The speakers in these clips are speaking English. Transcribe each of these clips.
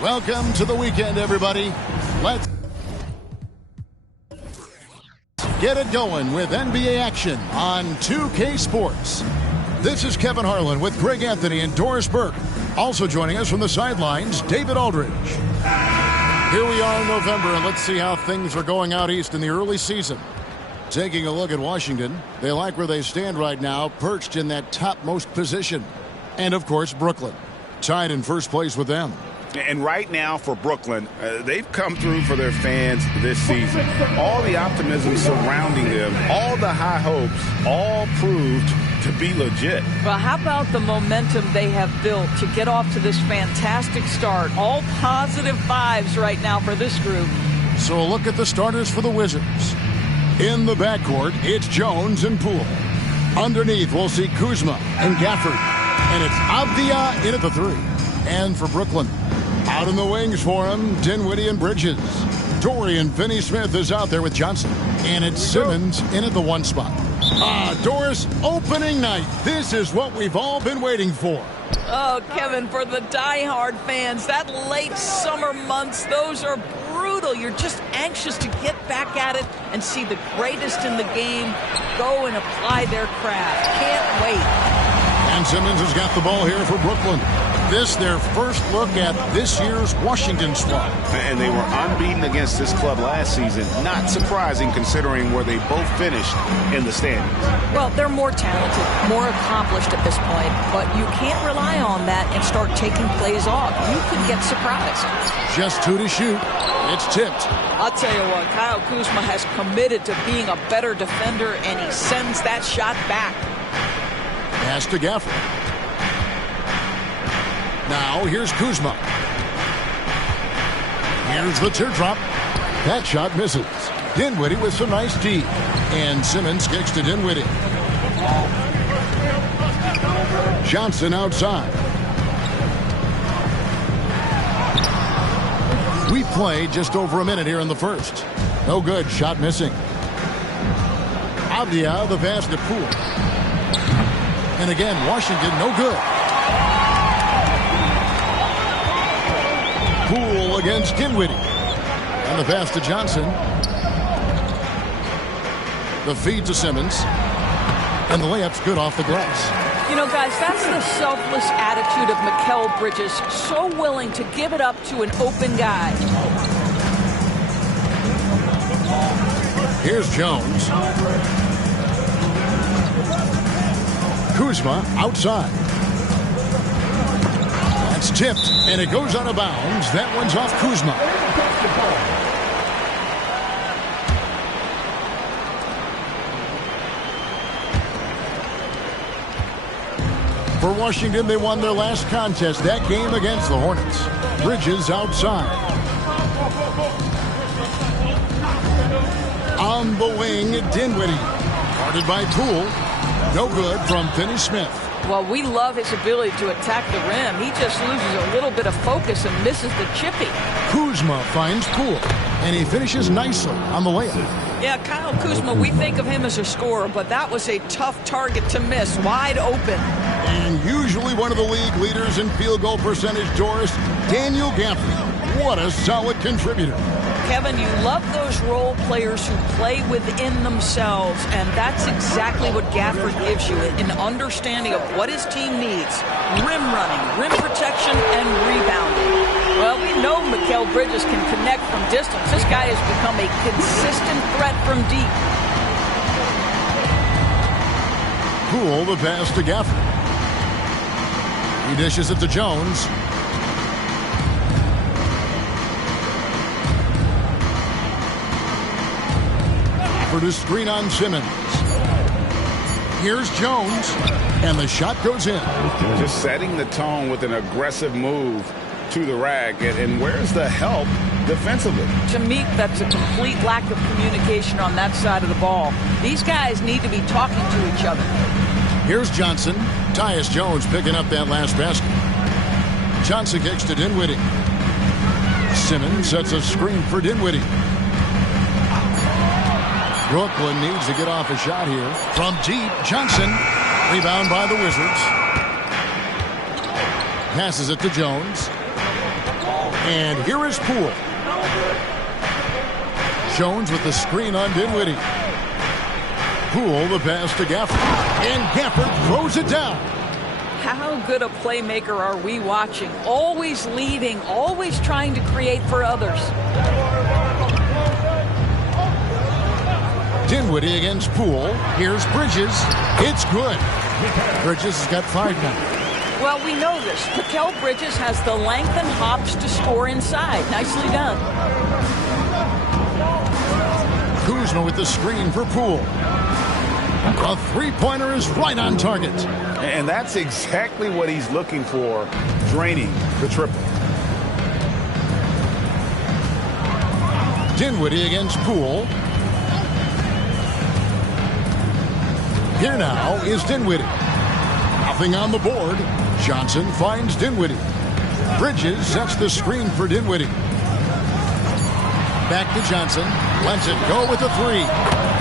Welcome to the weekend, everybody. Let's get it going with NBA action on 2K Sports. This is Kevin Harlan with Greg Anthony and Doris Burke. Also joining us from the sidelines, David Aldridge. Here we are in November, and let's see how things are going out east in the early season. Taking a look at Washington, they like where they stand right now, perched in that topmost position. And, of course, Brooklyn, tied in first place with them. And right now for Brooklyn, they've come through for their fans this season. All the optimism surrounding them, all the high hopes, all proved to be legit. Well, how about the momentum they have built to get off to this fantastic start? All positive vibes right now for this group. So a look at the starters for the Wizards. In the backcourt, it's Jones and Poole. Underneath, we'll see Kuzma and Gafford. And it's Avdia in at the three. And for Brooklyn, out in the wings for him, Dinwiddie and Bridges. Dorian Finney-Smith is out there with Johnson. And it's Simmons in at the one spot. Doris, opening night. This is what we've all been waiting for. Oh, Kevin, for the diehard fans, that late summer months, those are brutal. You're just anxious to get back at it and see the greatest in the game go and apply their craft. Can't wait. And Simmons has got the ball here for Brooklyn. This their first look at this year's Washington squad. And they were unbeaten against this club last season. Not surprising considering where they both finished in the standings. Well, they're more talented, more accomplished at this point, but you can't rely on that and start taking plays off. You could get surprised. Just two to shoot. It's tipped. I'll tell you what, Kyle Kuzma has committed to being a better defender, and he sends that shot back. Pass to Gafford. Now, here's Kuzma. Here's the teardrop. That shot misses. Dinwiddie with some nice D. And Simmons kicks to Dinwiddie. Johnson outside. We played just over a minute here in the first. No good. Shot missing. Avdia, the pass to Poole. And again, Washington, no good. Poole against Dinwiddie. And the pass to Johnson. The feed to Simmons. And the layup's good off the glass. You know, guys, that's the selfless attitude of Mikal Bridges. So willing to give it up to an open guy. Here's Jones. Kuzma outside. That's tipped, and it goes out of bounds. That one's off Kuzma. For Washington, they won their last contest, that game against the Hornets. Bridges outside. On the wing, Dinwiddie. Guarded by Poole. No good from Finney-Smith. Well, we love his ability to attack the rim. He just loses a little bit of focus and misses the chippy. Kuzma finds Poole, and he finishes nicely on the layup. Yeah, Kyle Kuzma, we think of him as a scorer, but that was a tough target to miss, wide open. And usually one of the league leaders in field goal percentage, Doris, Daniel Gafford. What a solid contributor. Kevin, you love those role players who play within themselves, and that's exactly what Gafford gives you, an understanding of what his team needs. Rim running, rim protection, and rebounding. Well, we know Mikal Bridges can connect from distance. This guy has become a consistent threat from deep. Poole, the pass to Gafford. He dishes it to Jones. For the screen on Simmons. Here's Jones, and the shot goes in. Just setting the tone with an aggressive move to the rack. And where's the help defensively? To me, that's a complete lack of communication on that side of the ball. These guys need to be talking to each other. Here's Johnson. Tyus Jones picking up that last basket. Johnson kicks to Dinwiddie. Simmons sets a screen for Dinwiddie. Brooklyn needs to get off a shot here. From deep, Johnson. Rebound by the Wizards. Passes it to Jones. And here is Poole. Jones with the screen on Dinwiddie. Poole, the pass to Gafford. And Gafford throws it down. How good a playmaker are we watching? Always leading, always trying to create for others. Dinwiddie against Poole. Here's Bridges. It's good. Bridges has got 5 now. Well, we know this. Mikal Bridges has the length and hops to score inside. Nicely done. Kuzma with the screen for Poole. A three-pointer is right on target. And that's exactly what he's looking for, draining the triple. Dinwiddie against Poole. Here now is Dinwiddie. Nothing on the board. Johnson finds Dinwiddie. Bridges sets the screen for Dinwiddie. Back to Johnson. Lets it go with a 3.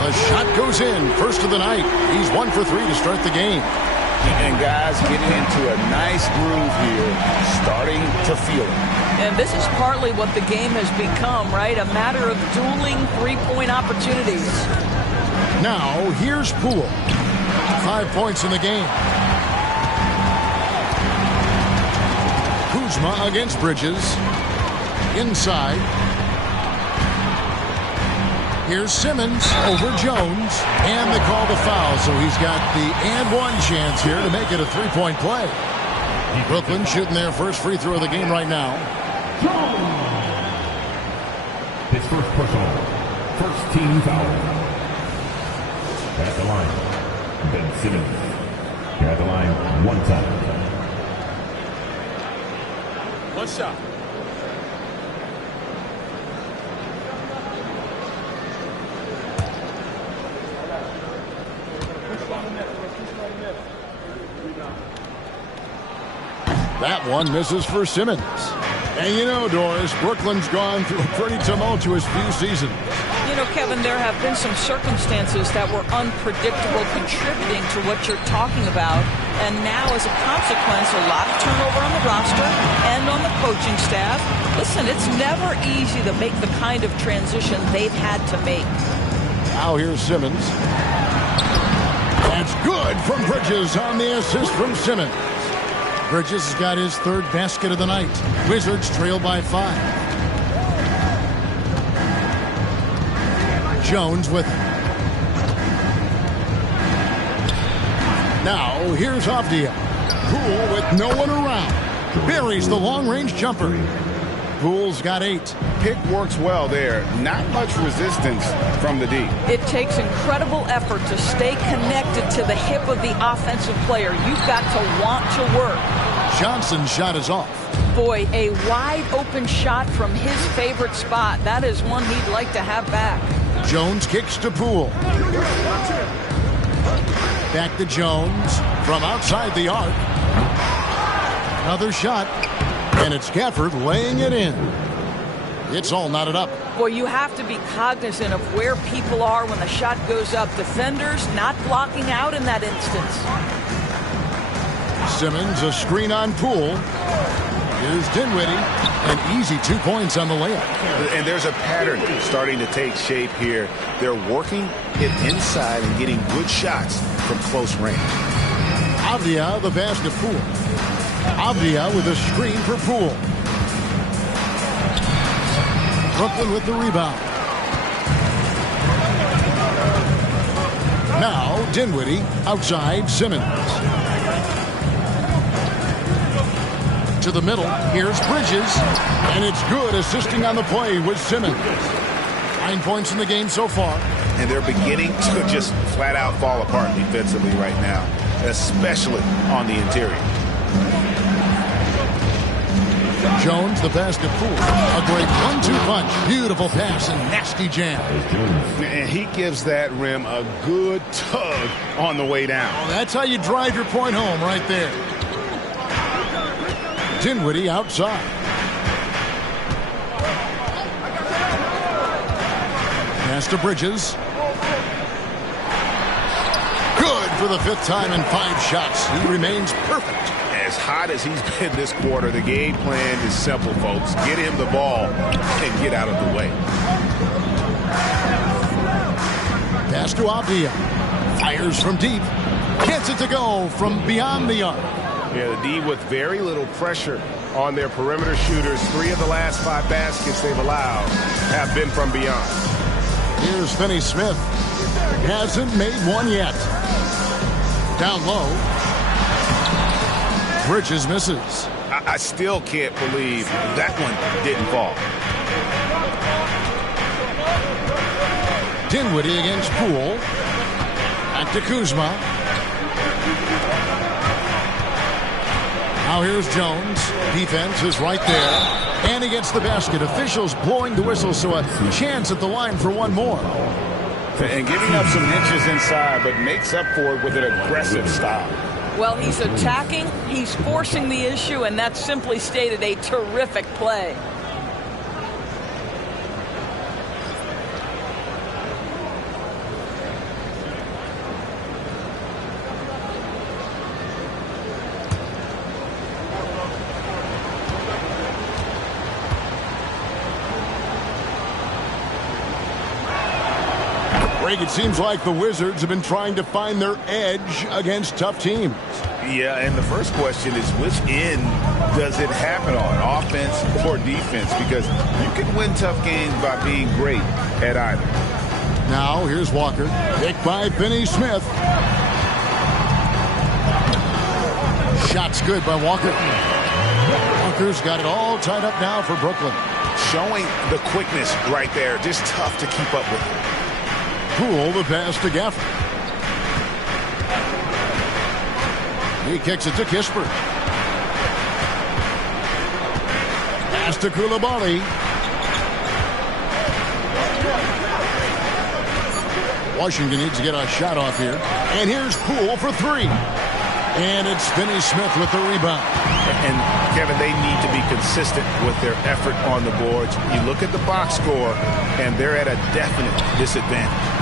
The shot goes in. First of the night. He's 1 for 3 to start the game. And guys getting into a nice groove here, starting to feel it. And this is partly what the game has become, right? A matter of dueling three-point opportunities. Now, here's Poole. 5 points in the game. Kuzma against Bridges. Inside. Here's Simmons over Jones. And they call the foul, so he's got the and one chance here to make it a three-point play. Brooklyn shooting their first free throw of the game right now. His first personal. First team foul. At the line. Ben Simmons. Here at the line, 1 time. One shot. That one misses for Simmons. And you know, Doris, Brooklyn's gone through a pretty tumultuous few seasons. You know, Kevin, there have been some circumstances that were unpredictable contributing to what you're talking about. And now, as a consequence, a lot of turnover on the roster and on the coaching staff. Listen, it's never easy to make the kind of transition they've had to make. Now here's Simmons. That's good from Bridges on the assist from Simmons. Bridges has got his 3rd basket of the night. Wizards trail by 5. Jones with it. Now here's Avdia. Poole with no one around. Buries the long-range jumper. Poole's got 8. Pick works well there. Not much resistance from the D. It takes incredible effort to stay connected to the hip of the offensive player. You've got to want to work. Johnson's shot is off. Boy, a wide open shot from his favorite spot. That is one he'd like to have back. Jones kicks to Poole. Back to Jones from outside the arc. Another shot. And it's Gafford laying it in. It's all knotted up. Boy, you have to be cognizant of where people are when the shot goes up. Defenders not blocking out in that instance. Simmons, a screen on Poole. Here's Dinwiddie. An easy 2 points on the layup. And there's a pattern starting to take shape here. They're working it inside and getting good shots from close range. Avdia, the pass to Poole. Avdia with a screen for Poole. Brooklyn with the rebound. Now Dinwiddie outside Simmons. To the middle. Here's Bridges. And it's good, assisting on the play with Simmons. 9 points in the game so far. And they're beginning to just flat out fall apart defensively right now, especially on the interior. Jones, the pass to Poole. A great 1-2 punch. Beautiful pass and nasty jam. And he gives that rim a good tug on the way down. Oh, that's how you drive your point home right there. Dinwiddie outside. Pass to Bridges. Good for the 5th time in 5 shots. He remains perfect. as hot as he's been this quarter, the game plan is simple, folks. Get him the ball and get out of the way. Pass to Avdia. Fires from deep. Gets it to go from beyond the arc. Yeah, the D with very little pressure on their perimeter shooters. 3 of the last 5 baskets they've allowed have been from beyond. Here's Finney-Smith. Hasn't made one yet. Down low. Bridges misses. I still can't believe that one didn't fall. Dinwiddie against Poole. Back to Kuzma. Now here's Jones. Defense is right there. And he gets the basket. Officials blowing the whistle, so a chance at the line for one more. And giving up some inches inside, but makes up for it with an aggressive style. Well, he's attacking, he's forcing the issue, and that's simply stated a terrific play. It seems like the Wizards have been trying to find their edge against tough teams. Yeah, and the first question is, which end does it happen on, offense or defense? Because you can win tough games by being great at either. Now, here's Walker. Picked by Finney-Smith. Shot's good by Walker. Walker's got it all tied up now for Brooklyn. Showing the quickness right there. Just tough to keep up with. Poole the pass to Gafford. He kicks it to Kispert. Pass to Coulibaly. Washington needs to get a shot off here. And here's Poole for 3. And it's Finney-Smith with the rebound. And, Kevin, they need to be consistent with their effort on the boards. You look at the box score, and they're at a definite disadvantage.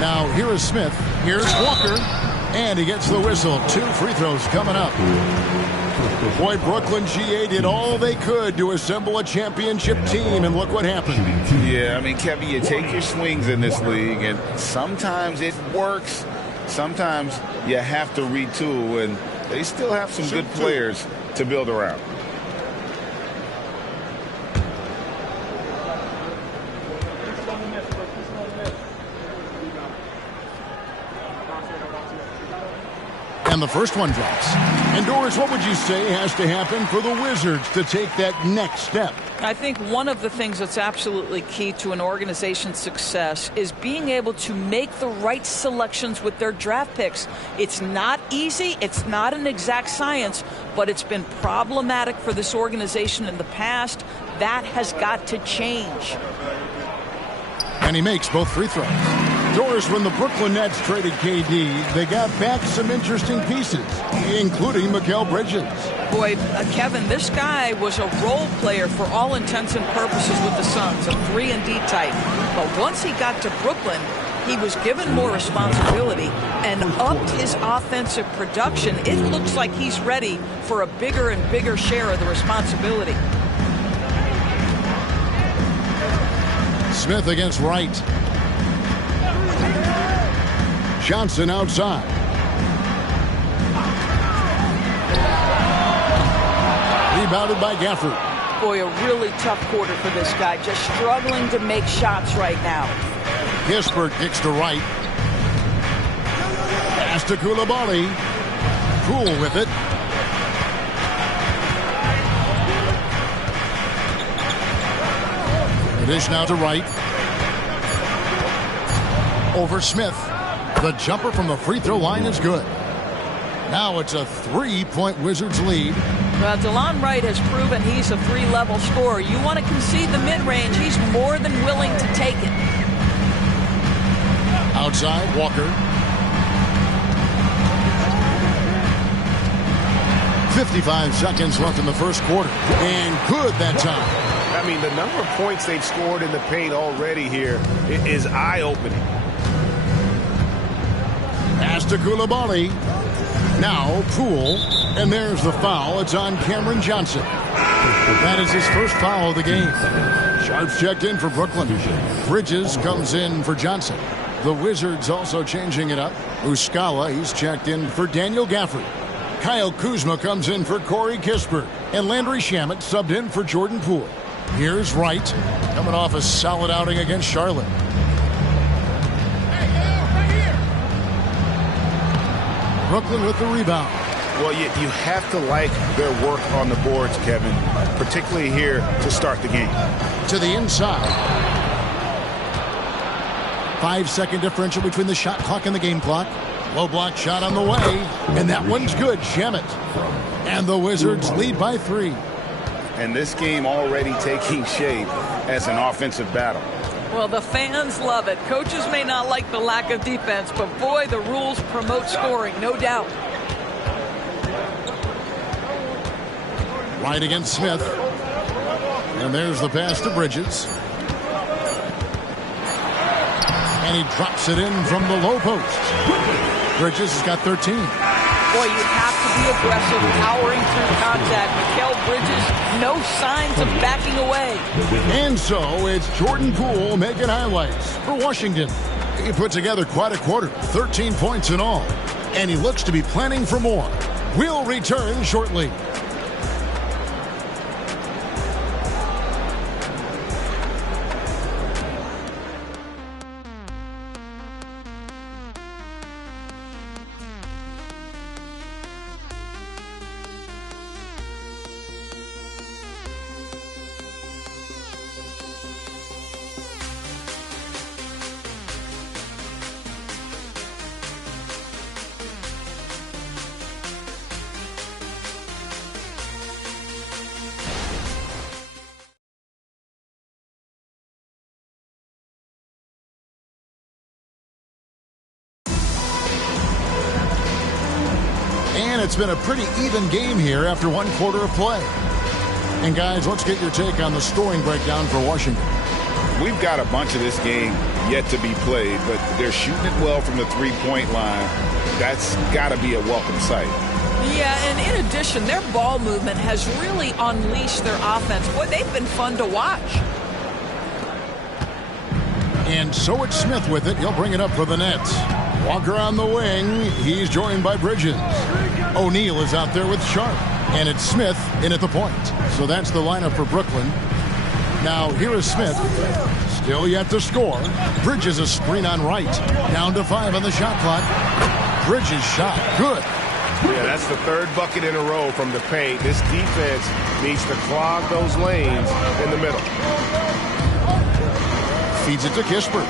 Now, here is Smith. Here's Walker. And he gets the whistle. 2 free throws coming up. Boy, Brooklyn GA did all they could to assemble a championship team, and look what happened. Yeah, I mean, Kevin, you take your swings in this league, and sometimes it works. Sometimes you have to retool, and they still have some good players to build around. And the first one drops. And Doris, what would you say has to happen for the Wizards to take that next step? I think one of the things that's absolutely key to an organization's success is being able to make the right selections with their draft picks. It's not easy. It's not an exact science, but it's been problematic for this organization in the past. That has got to change. And he makes both free throws. Doris, when the Brooklyn Nets traded KD, they got back some interesting pieces, including Mikal Bridges. Boy, Kevin, this guy was a role player for all intents and purposes with the Suns, a 3-and-D type. But once he got to Brooklyn, he was given more responsibility and upped his offensive production. It looks like he's ready for a bigger and bigger share of the responsibility. Smith against Wright. Johnson outside. Rebounded by Gafford. Boy, a really tough quarter for this guy. Just struggling to make shots right now. Kispert kicks to Wright. Pass to Coulibaly. Poole with it. The dish now to Wright. Over Smith. The jumper from the free throw line is good. Now it's a 3-point Wizards lead. Well, DeLon Wright has proven he's a 3-level scorer. You want to concede the mid-range, he's more than willing to take it. Outside, Walker. 55 seconds left in the first quarter. And good that time. I mean, the number of points they've scored in the paint already here is eye-opening. Pass to Coulibaly. Now Poole. And there's the foul. It's on Cameron Johnson. That is his first foul of the game. Sharps checked in for Brooklyn. Bridges comes in for Johnson. The Wizards also changing it up. Muscala, he's checked in for Daniel Gafford. Kyle Kuzma comes in for Corey Kispert. And Landry Shamet subbed in for Jordan Poole. Here's Wright, coming off a solid outing against Charlotte. Brooklyn with the rebound. Well, you have to like their work on the boards, Kevin, particularly here to start the game. To the inside. 5-second differential between the shot clock and the game clock. Low block shot on the way, and that one's good. Shamet. And the Wizards lead by 3. And this game already taking shape as an offensive battle. Well, the fans love it. Coaches may not like the lack of defense, but boy, the rules promote scoring, no doubt. Right against Smith. And there's the pass to Bridges. And he drops it in from the low post. Bridges has got 13. Boy, you have to be aggressive, powering through contact. Mikal Bridges, no signs of backing away. And so it's Jordan Poole making highlights for Washington. He put together quite a quarter, 13 points in all. And he looks to be planning for more. We'll return shortly. And it's been a pretty even game here after one quarter of play. And guys, let's get your take on the scoring breakdown for Washington. We've got a bunch of this game yet to be played, but they're shooting it well from the three-point line. That's got to be a welcome sight. Yeah, and in addition, their ball movement has really unleashed their offense. Boy, they've been fun to watch. And so it's Smith with it. He'll bring it up for the Nets. Walker on the wing. He's joined by Bridges. O'Neal is out there with Sharp. And it's Smith in at the point. So that's the lineup for Brooklyn. Now here is Smith. Still yet to score. Bridges a screen on Wright. Down to 5 on the shot clock. Bridges shot. Good. Yeah, that's the third bucket in a row from the paint. This defense needs to clog those lanes in the middle. Feeds it to Kispert.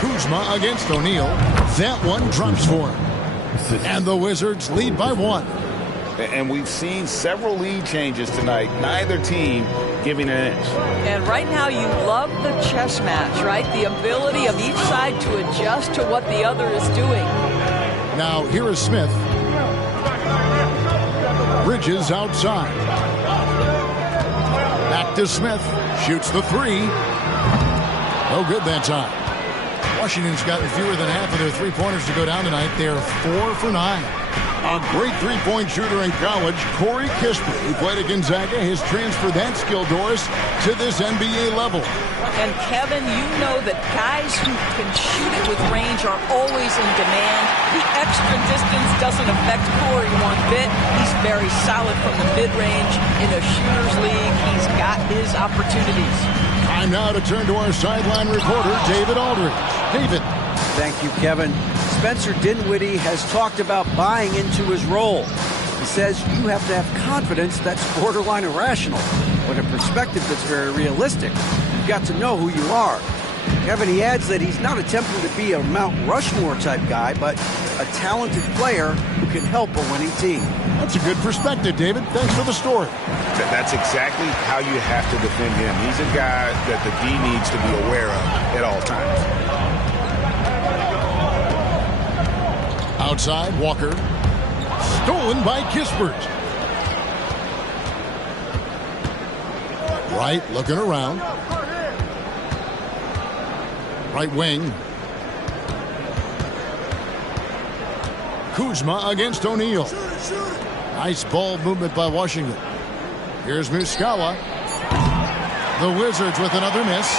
Kuzma against O'Neal. That one drops for him. And the Wizards lead by 1. And we've seen several lead changes tonight. Neither team giving an inch. And right now you love the chess match, right? The ability of each side to adjust to what the other is doing. Now here is Smith. Bridges outside. Back to Smith. Shoots the 3. No good that time. Washington's gotten fewer than half of their three-pointers to go down tonight. They're 4 for 9. A great three-point shooter in college, Corey Kispert, who played at Gonzaga, has transferred that skill, Doris, to this NBA level. And Kevin, you know that guys who can shoot it with range are always in demand. The extra distance doesn't affect Corey one bit. He's very solid from the mid-range. In a shooter's league, he's got his opportunities. Time now to turn to our sideline reporter, David Aldridge. David. Thank you, Kevin. Spencer Dinwiddie has talked about buying into his role. He says you have to have confidence that's borderline irrational, but a perspective that's very realistic. You've got to know who you are. Kevin, he adds that he's not attempting to be a Mount Rushmore type guy, but a talented player who can help a winning team. That's a good perspective, David. Thanks for the story. That's exactly how you have to defend him. He's a guy that the D needs to be aware of at all times. Outside, Walker. Stolen by Kispert. Wright looking around. Right wing. Kuzma against O'Neal. Nice ball movement by Washington. Here's Muscala. The Wizards with another miss.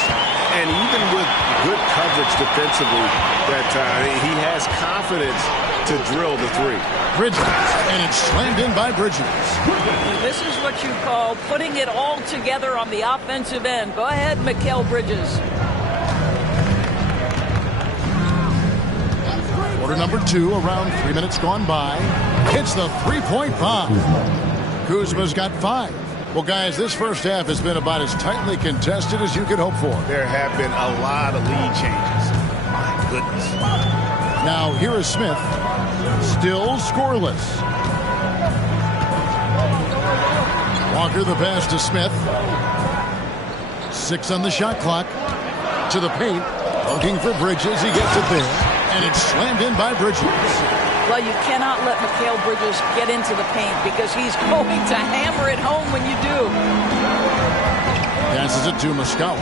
And even with good coverage defensively, that he has confidence to drill the three. Bridges, and it's slammed in by Bridges. This is what you call putting it all together on the offensive end. Go ahead, Mikal Bridges. Quarter number 2, around 3 minutes gone by. Hits the three-point bomb. Kuzma's got 5. Well, guys, this first half has been about as tightly contested as you could hope for. There have been a lot of lead changes. My goodness. Now, here is Smith. Still scoreless. Walker the pass to Smith. 6 on the shot clock. To the paint. Looking for Bridges. He gets it there. And it's slammed in by Bridges. Well, you cannot let Mikal Bridges get into the paint because he's going to hammer it home when you do. Passes it to Muscala.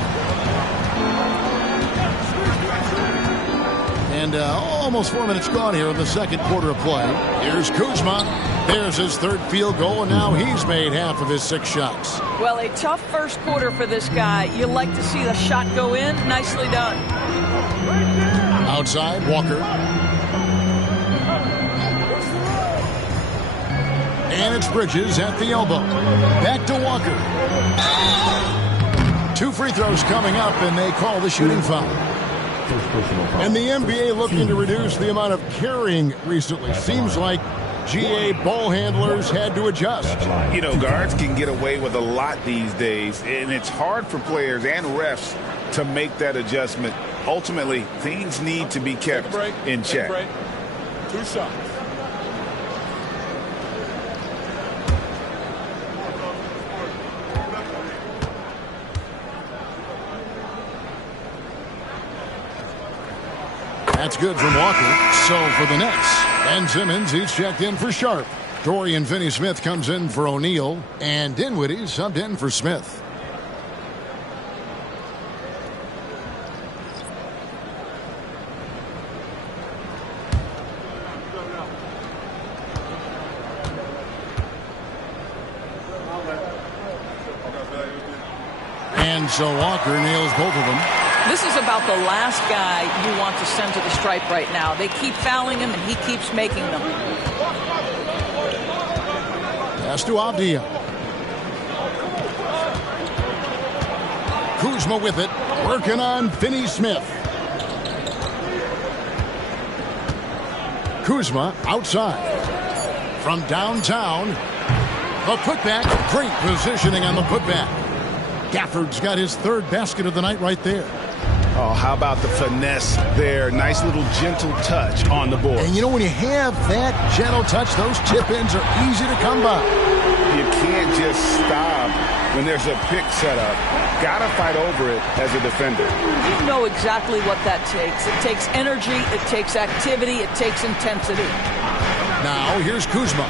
And almost 4 minutes gone here in the second quarter of play. Here's Kuzma. There's his third field goal, and now he's made half of his 6 shots. Well, a tough first quarter for this guy. You like to see the shot go in. Nicely done. Outside, Walker. And it's Bridges at the elbow. Back to Walker. 2 free throws coming up, and they call the shooting foul. And the NBA looking to reduce the amount of carrying recently. Seems like GA ball handlers had to adjust. You know, guards can get away with a lot these days, and it's hard for players and refs to make that adjustment. Ultimately, things need to be kept in check. 2 shots. That's good from Walker. So for the Nets, Ben Simmons, he's checked in for Sharp. Dorian Finney-Smith comes in for O'Neal. And Dinwiddie subbed in for Smith. And so Walker nails both of them. This is about the last guy you want to send to the stripe right now. They keep fouling him, and he keeps making them. Pass to Avdija. Kuzma with it, working on Finney-Smith. Kuzma outside. From downtown, the putback. Great positioning on the putback. Gafford's got his 3rd basket of the night right there. Oh, how about the finesse there? Nice little gentle touch on the board. And you know, when you have that gentle touch, those chip-ins are easy to come by. You can't just stop when there's a pick set up. Got to fight over it as a defender. You know exactly what that takes. It takes energy, it takes activity, it takes intensity. Now, here's Kuzma.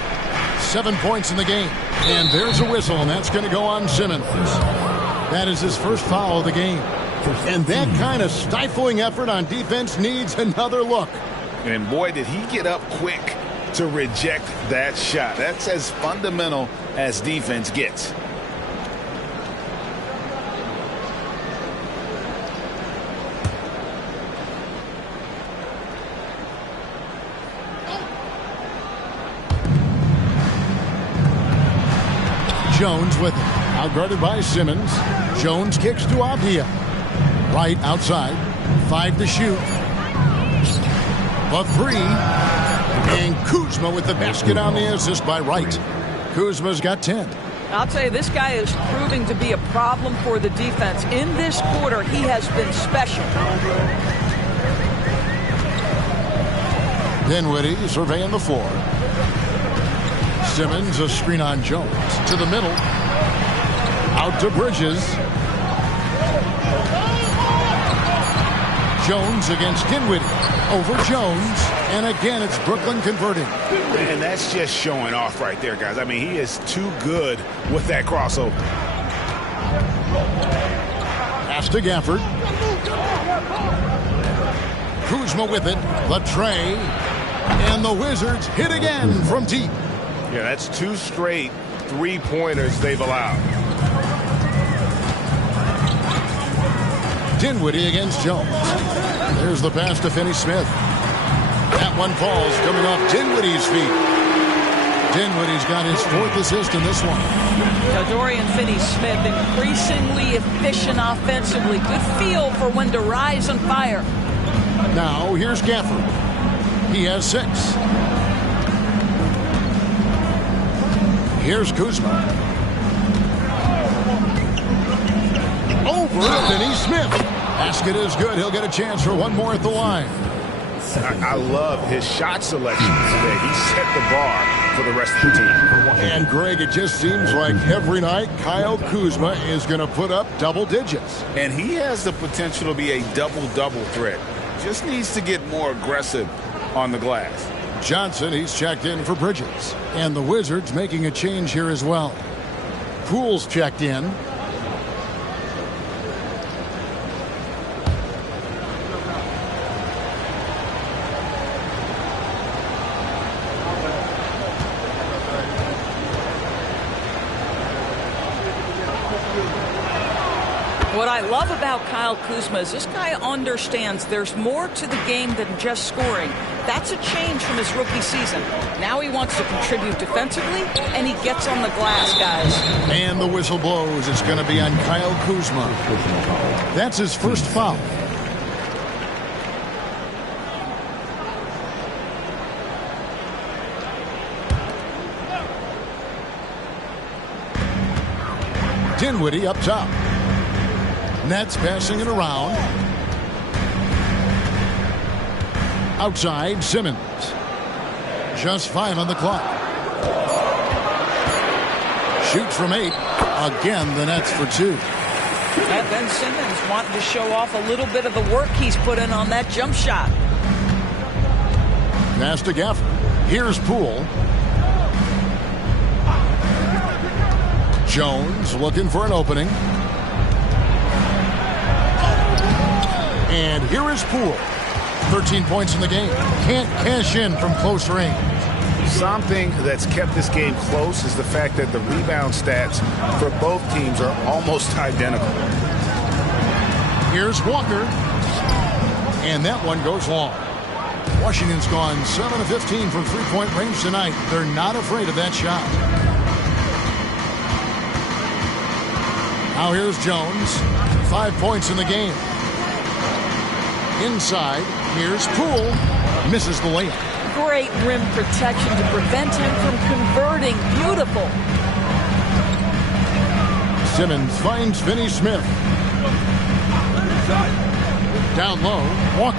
7 points in the game. And there's a whistle, and that's going to go on Simmons. That is his first foul of the game. And that kind of stifling effort on defense needs another look. And boy, did he get up quick to reject that shot. That's as fundamental as defense gets. Jones with it. Outguarded by Simmons. Jones kicks to Avdija. Right outside. 5 to shoot. A 3. And Kuzma with the basket on the assist by Wright. Kuzma's got 10. I'll tell you, this guy is proving to be a problem for the defense. In this quarter, he has been special. Dinwiddie surveying the floor. Simmons, a screen on Jones. To the middle. Out to Bridges. Jones against Dinwiddie. Over Jones. And again, it's Brooklyn converting. And that's just showing off right there, guys. I mean, he is too good with that crossover. Pass to Gafford. Kuzma with it. Latre. And the Wizards hit again from deep. Yeah, that's 2 straight three-pointers they've allowed. Dinwiddie against Jones. There's the pass to Finney-Smith. That one falls coming off Dinwiddie's feet. Dinwiddie's got his 4th assist in this one. Now, Dorian Finney-Smith increasingly efficient offensively. Good feel for when to rise and fire. Now here's Gafford. He has 6. Here's Kuzma. Over Finney-Smith. Basket is good. He'll get a chance for one more at the line. I love his shot selection today. He set the bar for the rest of the team. And Greg, it just seems like every night Kyle Kuzma is going to put up double digits. And he has the potential to be a double-double threat. Just needs to get more aggressive on the glass. Johnson, he's checked in for Bridges. And the Wizards making a change here as well. Poole's checked in. What I love about Kyle Kuzma is this guy understands there's more to the game than just scoring. That's a change from his rookie season. Now he wants to contribute defensively, and he gets on the glass, guys. And the whistle blows. It's going to be on Kyle Kuzma. That's his first foul. Dinwiddie up top. Nets passing it around. Outside, Simmons. Just 5 on the clock. Shoots from 8. Again, the Nets for 2. And Ben Simmons wanting to show off a little bit of the work he's put in on that jump shot. Pass to Gafford. Here's Poole. Jones looking for an opening. And here is Poole. 13 points in the game. Can't cash in from close range. Something that's kept this game close is the fact that the rebound stats for both teams are almost identical. Here's Walker. And that one goes long. Washington's gone 7 of 15 from three-point range tonight. They're not afraid of that shot. Now here's Jones. 5 points in the game. Inside, here's Poole. Misses the layup. Great rim protection to prevent him from converting. Beautiful. Simmons finds Finney-Smith. Down low, Walker.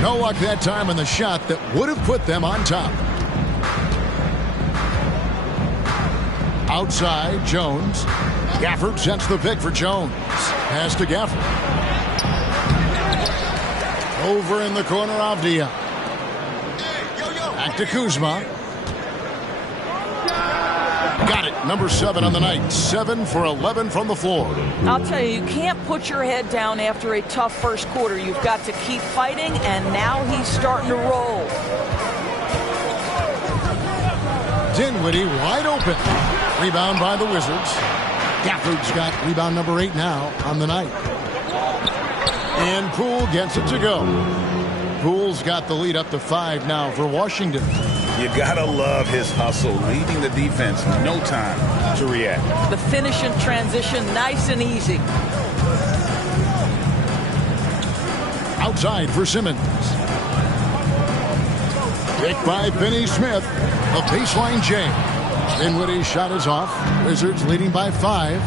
No luck that time on the shot that would have put them on top. Outside, Jones. Gafford sets the pick for Jones. Pass to Gafford. Over in the corner, Avdia. Back to Kuzma. Got it. Number 7 on the night. 7 for 11 from the floor. I'll tell you, you can't put your head down after a tough first quarter. You've got to keep fighting, and now he's starting to roll. Dinwiddie wide open. Rebound by the Wizards. Gafford's got rebound number 8 now on the night. And Poole gets it to go. Poole's got the lead up to 5 now for Washington. You gotta love his hustle, leading the defense. No time to react. The finish and transition, nice and easy. Outside for Simmons. Picked by Finney-Smith. A baseline J. Dinwiddie's shot is off. Wizards leading by 5.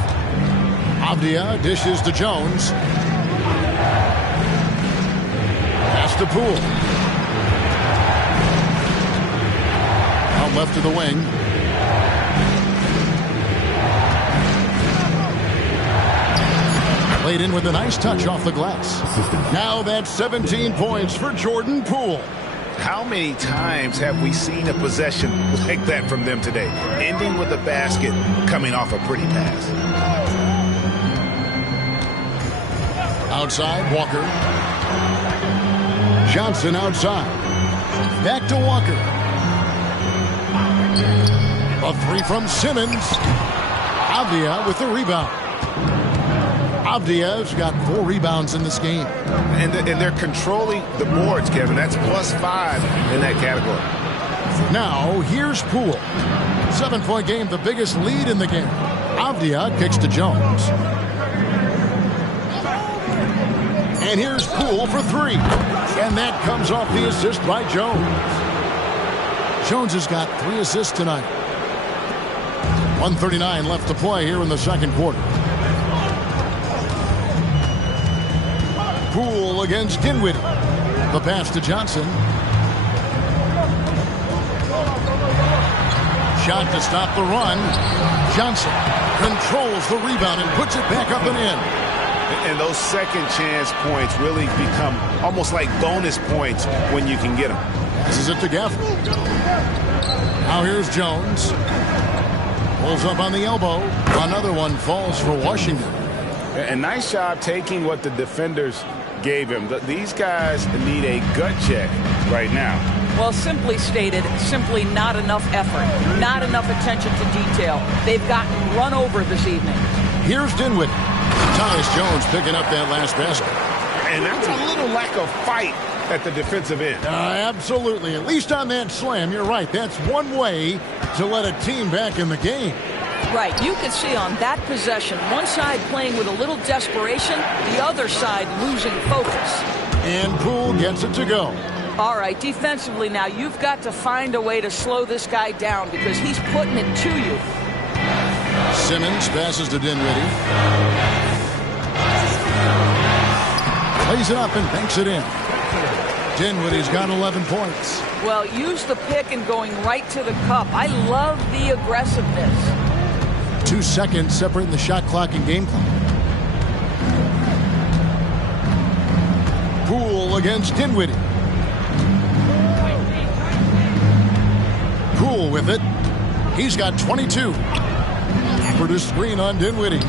Avdia dishes to Jones. Pass to Poole. Out left to the wing. Laid in with a nice touch off the glass. Now that's 17 points for Jordan Poole. How many times have we seen a possession like that from them today? Ending with a basket, coming off a pretty pass. Outside, Walker. Johnson outside. Back to Walker. A three from Simmons. Avdia with the rebound. Avdia's got 4 rebounds in this game. And they're controlling the boards, Kevin. That's +5 in that category. Now, here's Poole. 7-point game, the biggest lead in the game. Avdia kicks to Jones. And here's Poole for 3. And that comes off the assist by Jones. Jones has got 3 assists tonight. 1:39 left to play here in the second quarter. Poole against Dinwiddie. The pass to Johnson. Shot to stop the run. Johnson controls the rebound and puts it back up and in. And those second chance points really become almost like bonus points when you can get them. Passes it to Gafford. Now here's Jones. Pulls up on the elbow. Another one falls for Washington. A nice job taking what the defenders gave him. These guys need a gut check right now. Well, simply stated, simply not enough effort, not enough attention to detail. They've gotten run over this evening. Here's Dinwiddie. Tyus Jones picking up that last basket. And that's a little lack of fight at the defensive end. Absolutely. At least on that slam, you're right. That's one way to let a team back in the game. Right. You could see on that possession, one side playing with a little desperation, the other side losing focus. And Poole gets it to go. All right, defensively now, you've got to find a way to slow this guy down because he's putting it to you. Simmons passes to Dinwiddie. Lays it up and banks it in. Dinwiddie's got 11 points. Well, use the pick and going right to the cup. I love the aggressiveness. 2 seconds separating the shot clock and game clock. Poole against Dinwiddie. Poole with it. He's got 22. For the screen on Dinwiddie.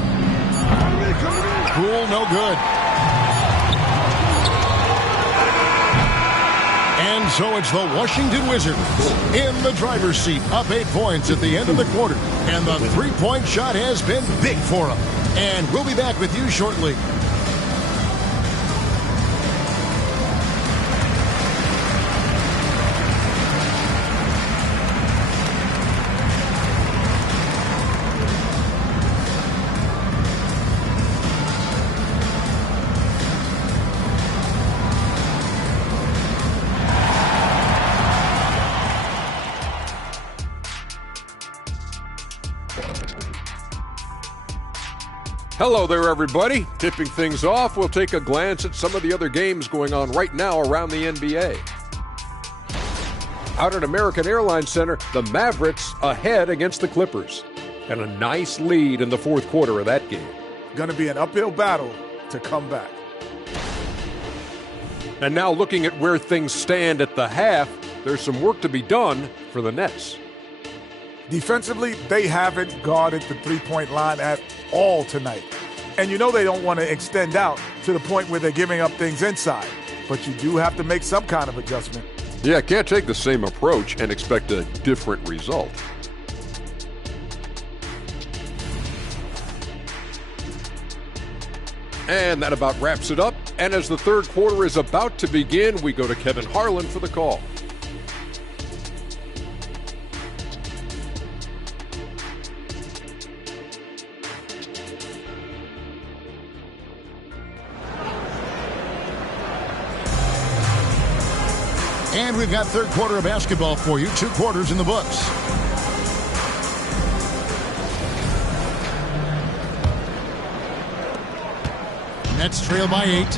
Poole no good. And so it's the Washington Wizards in the driver's seat, up 8 points at the end of the quarter. And the three-point shot has been big for them. And we'll be back with you shortly. Hello there, everybody. Tipping things off, we'll take a glance at some of the other games going on right now around the NBA. Out at American Airlines Center, the Mavericks ahead against the Clippers. And a nice lead in the fourth quarter of that game. Going to be an uphill battle to come back. And now looking at where things stand at the half, there's some work to be done for the Nets. Defensively, they haven't guarded the three-point line at all tonight. And you know they don't want to extend out to the point where they're giving up things inside. But you do have to make some kind of adjustment. Yeah, can't take the same approach and expect a different result. And that about wraps it up. And as the third quarter is about to begin, we go to Kevin Harlan for the call. And we've got third quarter of basketball for you. 2 quarters in the books. Nets trail by 8.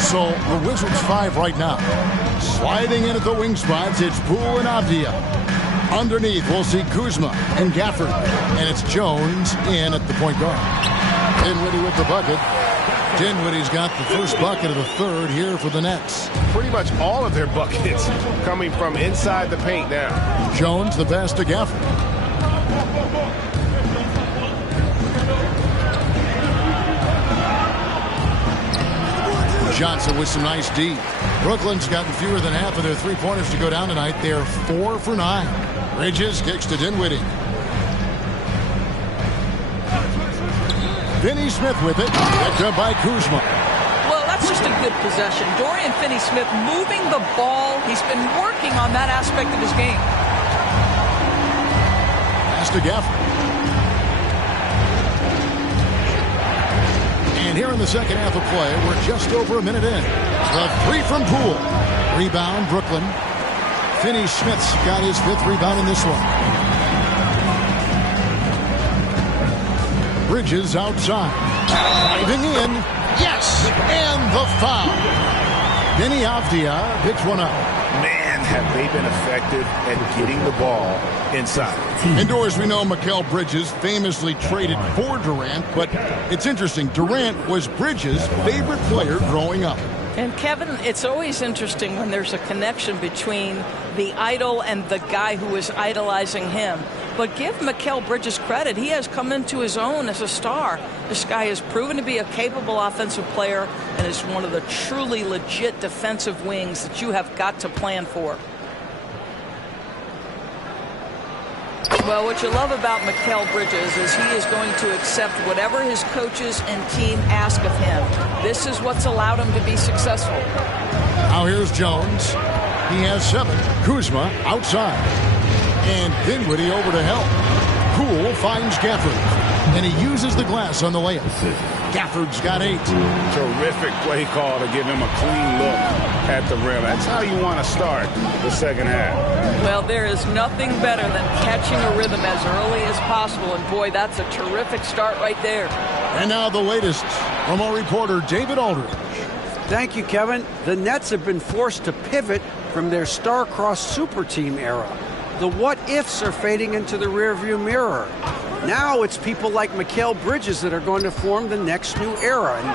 So the Wizards 5 right now. Sliding in at the wing spots, it's Poole and Avdia. Underneath, we'll see Kuzma and Gafford. And it's Jones in at the point guard. Dinwiddie with the bucket. Dinwiddie's got the first bucket of the third here for the Nets. Pretty much all of their buckets coming from inside the paint now. Jones the pass to Gafford. Johnson with some nice D. Brooklyn's gotten fewer than half of their three-pointers to go down tonight. They're 4 for 9. Bridges kicks to Dinwiddie. Finney Smith with it. Picked up by Kuzma. Well, that's just a good possession. Dorian Finney-Smith moving the ball. He's been working on that aspect of his game. Pass to Gafford. And here in the second half of play, we're just over a minute in. The three from Poole. Rebound, Brooklyn. Finney-Smith's got his 5th rebound in this one. Bridges outside. Driving in. Yes! And the foul. Denny Avdia picks one up. Man, have they been effective at getting the ball inside. Indoors, we know Mikal Bridges famously traded for Durant, but it's interesting. Durant was Bridges' favorite player growing up. And Kevin, it's always interesting when there's a connection between the idol and the guy who is idolizing him. But give Mikal Bridges credit. He has come into his own as a star. This guy has proven to be a capable offensive player and is one of the truly legit defensive wings that you have got to plan for. Well, what you love about Mikal Bridges is he is going to accept whatever his coaches and team ask of him. This is what's allowed him to be successful. Now here's Jones. He has 7. Kuzma outside. And Dinwiddie over to help. Poole finds Gafford. And he uses the glass on the layup. Gafford's got 8. Terrific play call to give him a clean look at the rim. That's how you want to start the second half. Well, there is nothing better than catching a rhythm as early as possible. And boy, that's a terrific start right there. And now the latest from our reporter, David Aldridge. Thank you, Kevin. The Nets have been forced to pivot from their star-crossed super team era. The what-ifs are fading into the rearview mirror. Now it's people like Mikal Bridges that are going to form the next new era. And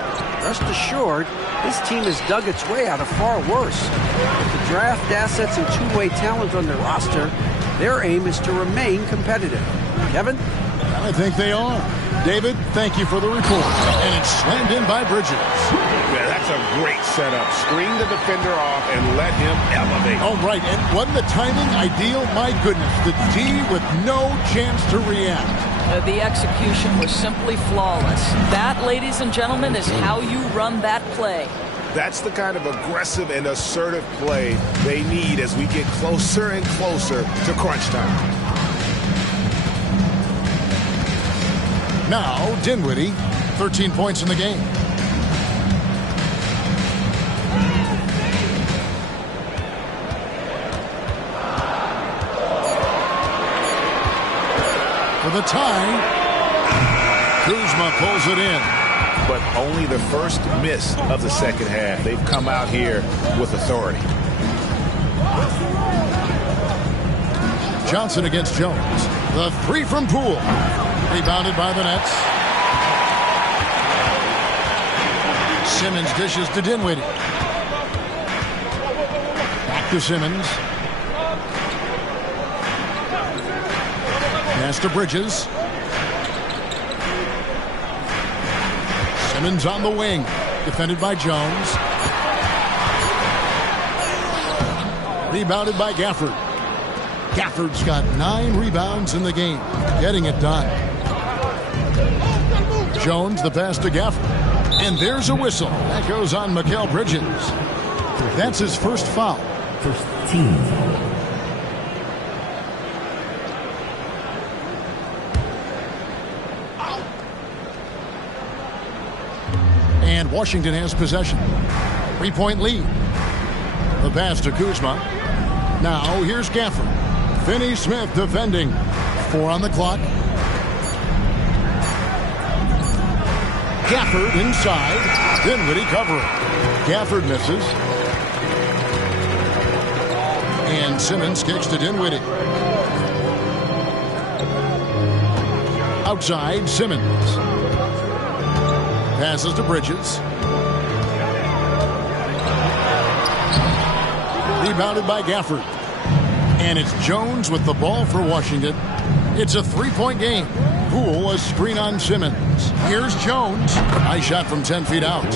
rest assured, this team has dug its way out of far worse. With the draft assets and two-way talent on their roster, their aim is to remain competitive. Kevin? I think they are. David, thank you for the report. And it's slammed in by Bridges. Yeah, that's a great setup. Screen the defender off and let him elevate. Oh, right. And wasn't the timing ideal? My goodness. The D with no chance to react. The execution was simply flawless. That, ladies and gentlemen, is how you run that play. That's the kind of aggressive and assertive play they need as we get closer and closer to crunch time. Now, Dinwiddie, 13 points in the game. For the tie, Kuzma pulls it in. But only the first miss of the second half. They've come out here with authority. Johnson against Jones. The 3 from Poole. Rebounded by the Nets. Simmons dishes to Dinwiddie. Back to Simmons. Pass to Bridges. Simmons on the wing. Defended by Jones. Rebounded by Gafford. Gafford's got 9 rebounds in the game. Getting it done. Jones, the pass to Gafford. And there's a whistle. That goes on Mikal Bridges. That's his first foul. First team. And Washington has possession. 3-point lead. The pass to Kuzma. Now here's Gafford. Finney-Smith defending. 4 on the clock. Gafford inside. Dinwiddie covering. Gafford misses. And Simmons kicks to Dinwiddie. Outside, Simmons. Passes to Bridges. Rebounded by Gafford. And it's Jones with the ball for Washington. It's a 3-point game. Poole a screen on Simmons. Here's Jones. Nice shot from 10 feet out.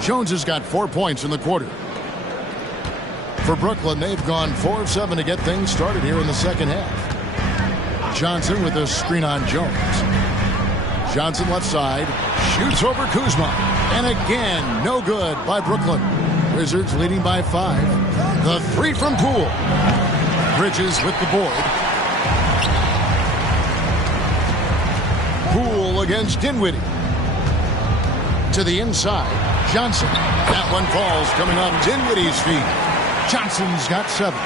Jones has got 4 points in the quarter. For Brooklyn, they've gone 4 of 7 to get things started here in the second half. Johnson with a screen on Jones. Johnson left side, shoots over Kuzma. And again, no good by Brooklyn. Wizards leading by 5. The 3 from Poole. Bridges with the board. Poole against Dinwiddie. To the inside, Johnson. That one falls coming off Dinwiddie's feet. Johnson's got 7.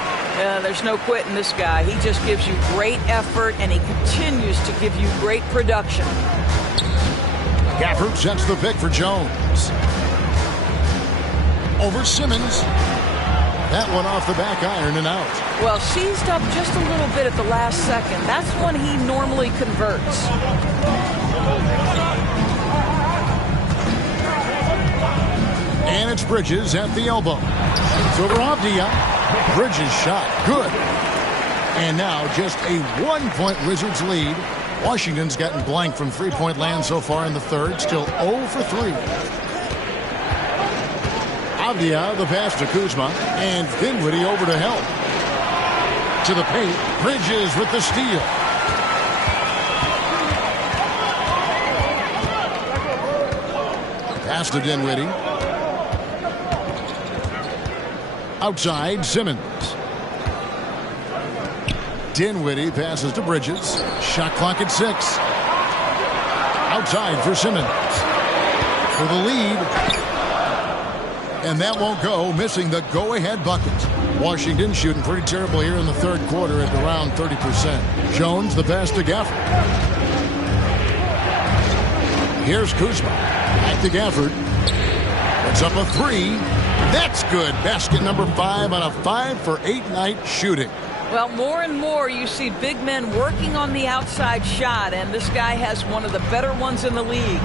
There's no quitting this guy. He just gives you great effort, and he continues to give you great production. Gafford sets the pick for Jones. Over Simmons. That one off the back iron and out. Well, seized up just a little bit at the last second. That's when he normally converts. And it's Bridges at the elbow. It's over Avdia. Bridges shot. Good. And now just a 1-point Wizards lead. Washington's gotten blank from three-point land so far in the third. Still 0 for 3. Avdia, the pass to Kuzma. And Dinwiddie over to help. To the paint. Bridges with the steal. Pass to Dinwiddie. Outside, Simmons. Dinwiddie passes to Bridges. Shot clock at 6. Outside for Simmons. For the lead. And that won't go, missing the go-ahead bucket. Washington shooting pretty terrible here in the third quarter at around 30%. Jones, the pass to Gafford. Here's Kuzma. Back to Gafford. It's up a 3. That's good. Basket number 5 on a 5-for-8 night shooting. Well, more and more you see big men working on the outside shot, and this guy has one of the better ones in the league.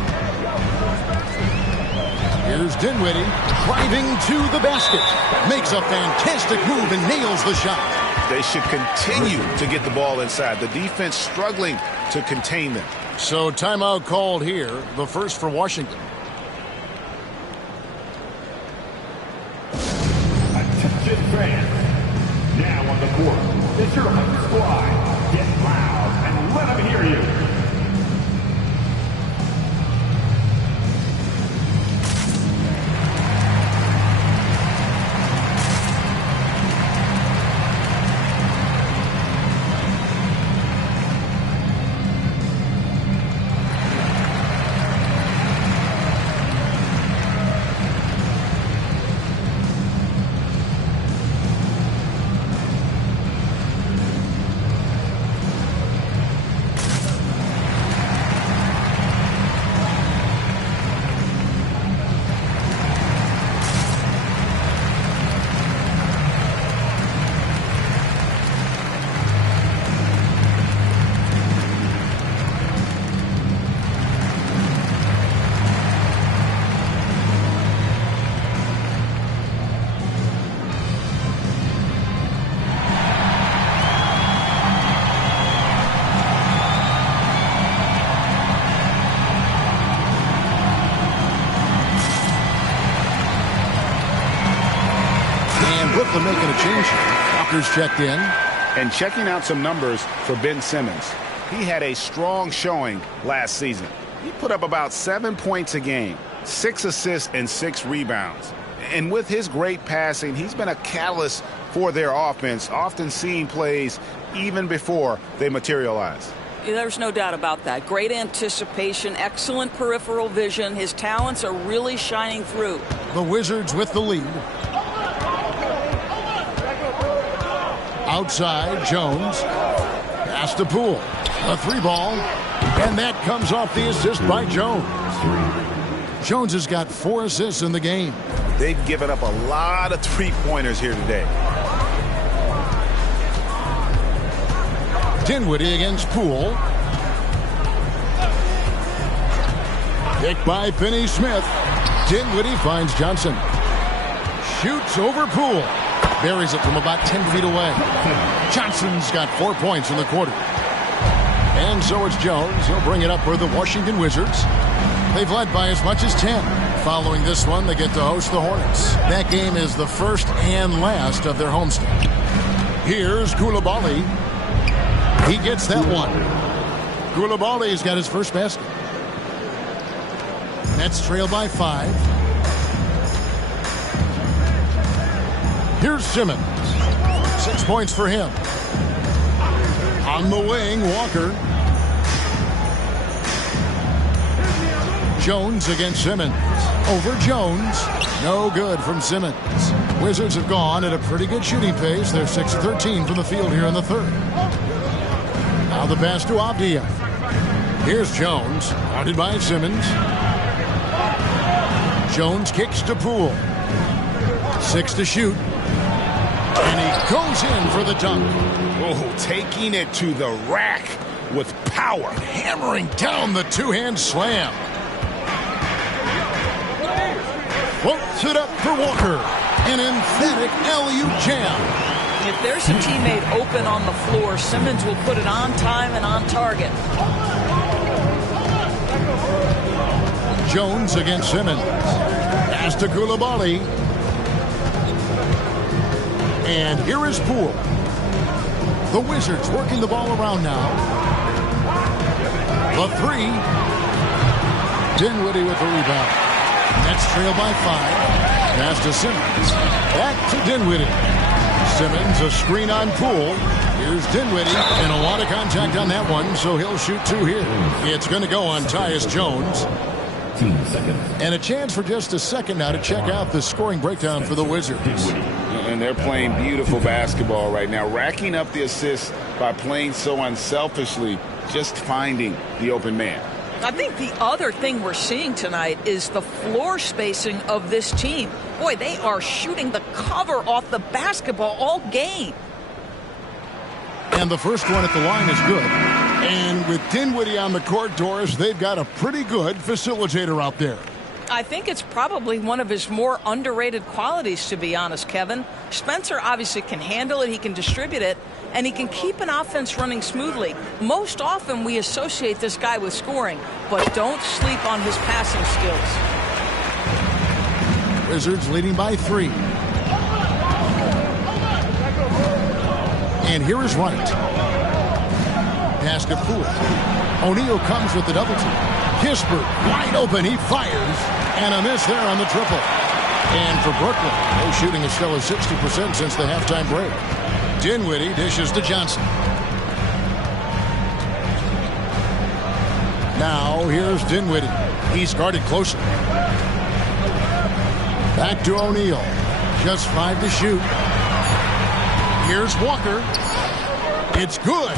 Here's Dinwiddie driving to the basket. Makes a fantastic move and nails the shot. They should continue to get the ball inside. The defense struggling to contain them. So timeout called here, the first for Washington. Attention fans, now on the court, it's your home squad. Get loud and let them hear you. Brooklyn making a change here. Walker's checked in. And checking out some numbers for Ben Simmons. He had a strong showing last season. He put up about 7 points a game, 6 assists and 6 rebounds. And with his great passing, he's been a catalyst for their offense, often seeing plays even before they materialize. There's no doubt about that. Great anticipation, excellent peripheral vision. His talents are really shining through. The Wizards with the lead. Outside, Jones. Pass to Poole. A 3-ball. And that comes off the assist by Jones. Jones has got 4 assists in the game. They've given up a lot of three-pointers here today. Dinwiddie against Poole. Picked by Finney-Smith. Dinwiddie finds Johnson. Shoots over Poole. Buries it from about 10 feet away. Johnson's got 4 points in the quarter. And so it's Jones. He'll bring it up for the Washington Wizards. They've led by as much as 10. Following this one, they get to host the Hornets. That game is the first and last of their homestand. Here's Coulibaly. He gets that one. Coulibaly's got his first basket. Nets trail by 5. Here's Simmons. 6 points for him. On the wing, Walker. Jones against Simmons. Over Jones. No good from Simmons. Wizards have gone at a pretty good shooting pace. They're 6 of 13 from the field here in the third. Now the pass to Avdija. Here's Jones. Guarded by Simmons. Jones kicks to Poole. 6 to shoot. And he goes in for the dunk. Oh, taking it to the rack with power. Hammering down the two-hand slam. Floats it up for Walker. An emphatic alley-oop jam. If there's a teammate open on the floor, Simmons will put it on time and on target. Jones against Simmons. Pass to Coulibaly. And here is Poole. The Wizards working the ball around now. The 3. Dinwiddie with the rebound. Nets trail by 5. Pass to Simmons. Back to Dinwiddie. Simmons, a screen on Poole. Here's Dinwiddie, and a lot of contact on that one, so he'll shoot 2 here. It's going to go on Tyus Jones. 15 seconds. And a chance for just a second now to check out the scoring breakdown for the Wizards. And they're playing beautiful basketball right now, racking up the assists by playing so unselfishly, just finding the open man. I think the other thing we're seeing tonight is the floor spacing of this team. Boy, they are shooting the cover off the basketball all game. And the first one at the line is good. And with Dinwiddie on the court, Doris, they've got a pretty good facilitator out there. I think it's probably one of his more underrated qualities, to be honest, Kevin. Spencer obviously can handle it, he can distribute it, and he can keep an offense running smoothly. Most often we associate this guy with scoring, but don't sleep on his passing skills. Wizards leading by 3. And here is Wright. Pass to Poole. O'Neal comes with the double team. Kispert wide open. He fires. And a miss there on the triple. And for Brooklyn, they're shooting a stellar 60% since the halftime break. Dinwiddie dishes to Johnson. Now here's Dinwiddie. He's guarded closely. Back to O'Neal. Just 5 to shoot. Here's Walker. It's good.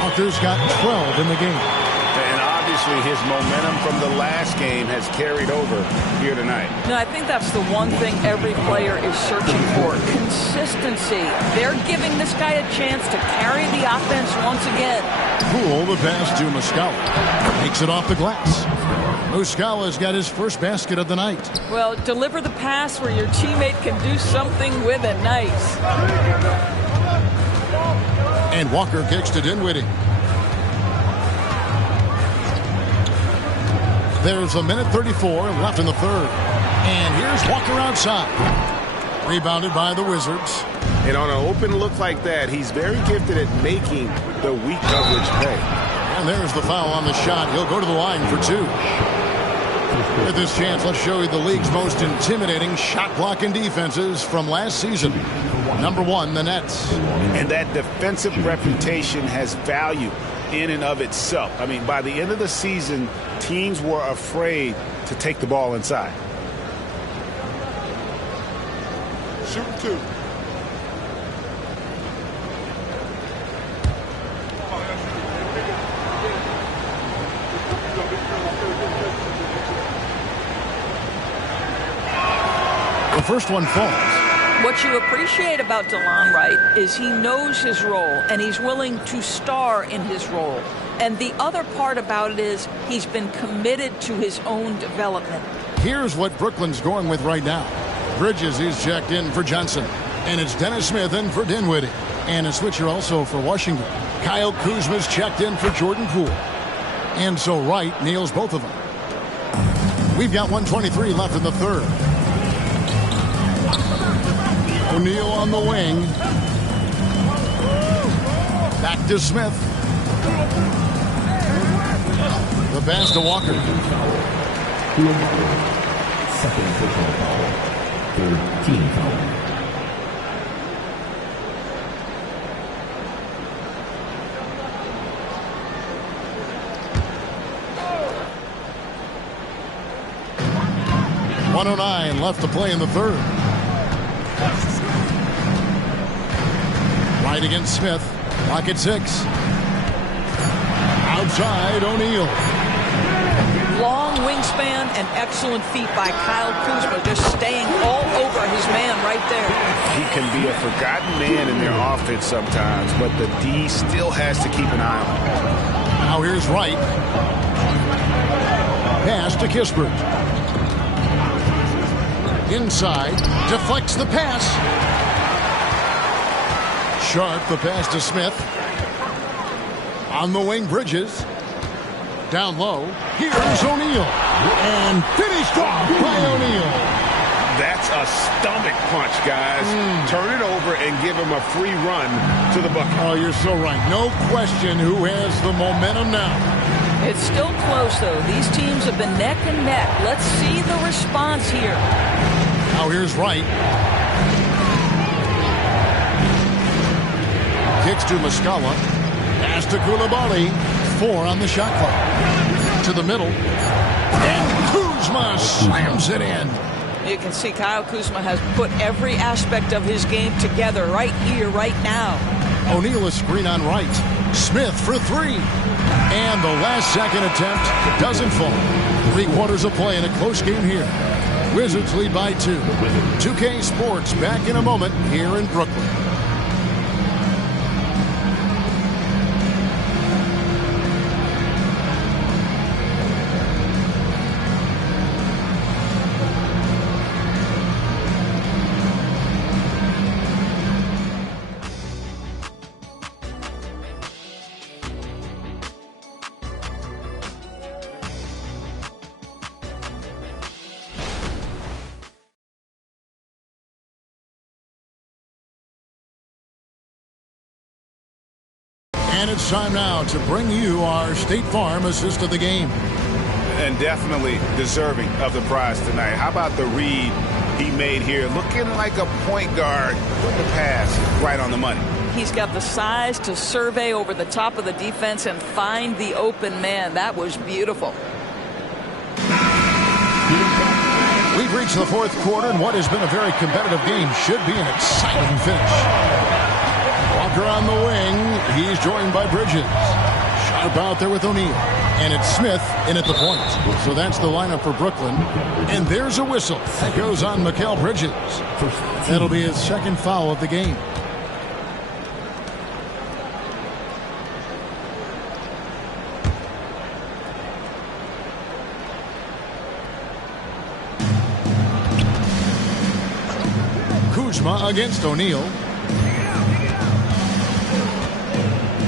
Walker's got 12 in the game. And obviously his momentum from the last game has carried over here tonight. No, I think that's the one thing every player is searching for. Consistency. They're giving this guy a chance to carry the offense once again. Poole, the pass to Muscala. Takes it off the glass. Muscala's got his first basket of the night. Well, deliver the pass where your teammate can do something with it. Nice. And Walker kicks to Dinwiddie. There's a minute 34 left in the third. And here's Walker outside. Rebounded by the Wizards. And on an open look like that, he's very gifted at making the weak coverage pay. And there's the foul on the shot. He'll go to the line for 2. With this chance, let's show you the league's most intimidating shot blocking defenses from last season. Number 1, the Nets. And that defensive reputation has value in and of itself. I mean, by the end of the season, teams were afraid to take the ball inside. Shooting 2. The first one falls. What you appreciate about Delon Wright is he knows his role and he's willing to star in his role. And the other part about it is he's been committed to his own development. Here's what Brooklyn's going with right now. Bridges is checked in for Johnson. And it's Dennis Smith in for Dinwiddie. And a switcher also for Washington. Kyle Kuzma's checked in for Jordan Poole. And so Wright nails both of them. We've got 1:23 left in the third. O'Neal on the wing. Back to Smith. The pass to Walker. Second personal foul. Third team foul. .109 left to play in the third. Right against Smith. Clock at 6. Outside, O'Neal. Long wingspan and excellent feet by Kyle Kuzma, just staying all over his man right there. He can be a forgotten man in their offense sometimes, but the D still has to keep an eye on him. Now here's Wright. Pass to Kispert. Inside, deflects the pass. Sharp, the pass to Smith. On the wing, Bridges. Down low, here's O'Neal. And finished off by O'Neal. That's a stomach punch, guys. Turn it over and give him a free run to the bucket. Oh, you're so right. No question who has the momentum now. It's still close, though. These teams have been neck and neck. Let's see the response here. Now here's Wright. Kicks to Muscala. Pass to Coulibaly. 4 on the shot clock. To the middle. And Kuzma slams it in. You can see Kyle Kuzma has put every aspect of his game together right here, right now. O'Neal a screen on Wright. Smith for 3. And the last second attempt doesn't fall. 3 quarters of play in a close game here. Wizards lead by 2. 2K Sports back in a moment here in Brooklyn. And it's time now to bring you our State Farm assist of the game. And definitely deserving of the prize tonight. How about the read he made here? Looking like a point guard with the pass right on the money. He's got the size to survey over the top of the defense and find the open man. That was beautiful. We've reached the fourth quarter, and what has been a very competitive game should be an exciting finish. Walker on the wing. He's joined by Bridges. Sharp out there with O'Neal. And it's Smith in at the point. So that's the lineup for Brooklyn. And there's a whistle that goes on Mikal Bridges. That'll be his second foul of the game. Kuzma against O'Neal.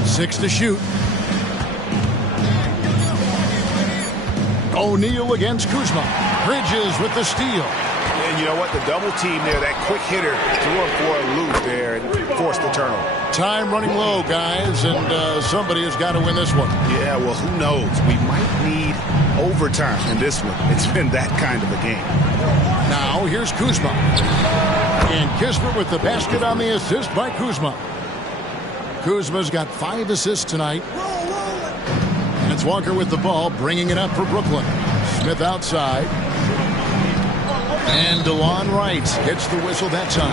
6 to shoot. O'Neal against Kuzma. Bridges with the steal. And you know what? The double team there, that quick hitter threw him for a loop there and forced the turnover. Time running low, guys, and somebody has got to win this one. Yeah, well, who knows? We might need overtime in this one. It's been that kind of a game. Now, here's Kuzma. And Kispert with the basket on the assist by Kuzma. Kuzma's got 5 assists tonight. And it's Walker with the ball, bringing it up for Brooklyn. Smith outside. And DeLon Wright gets the whistle that time.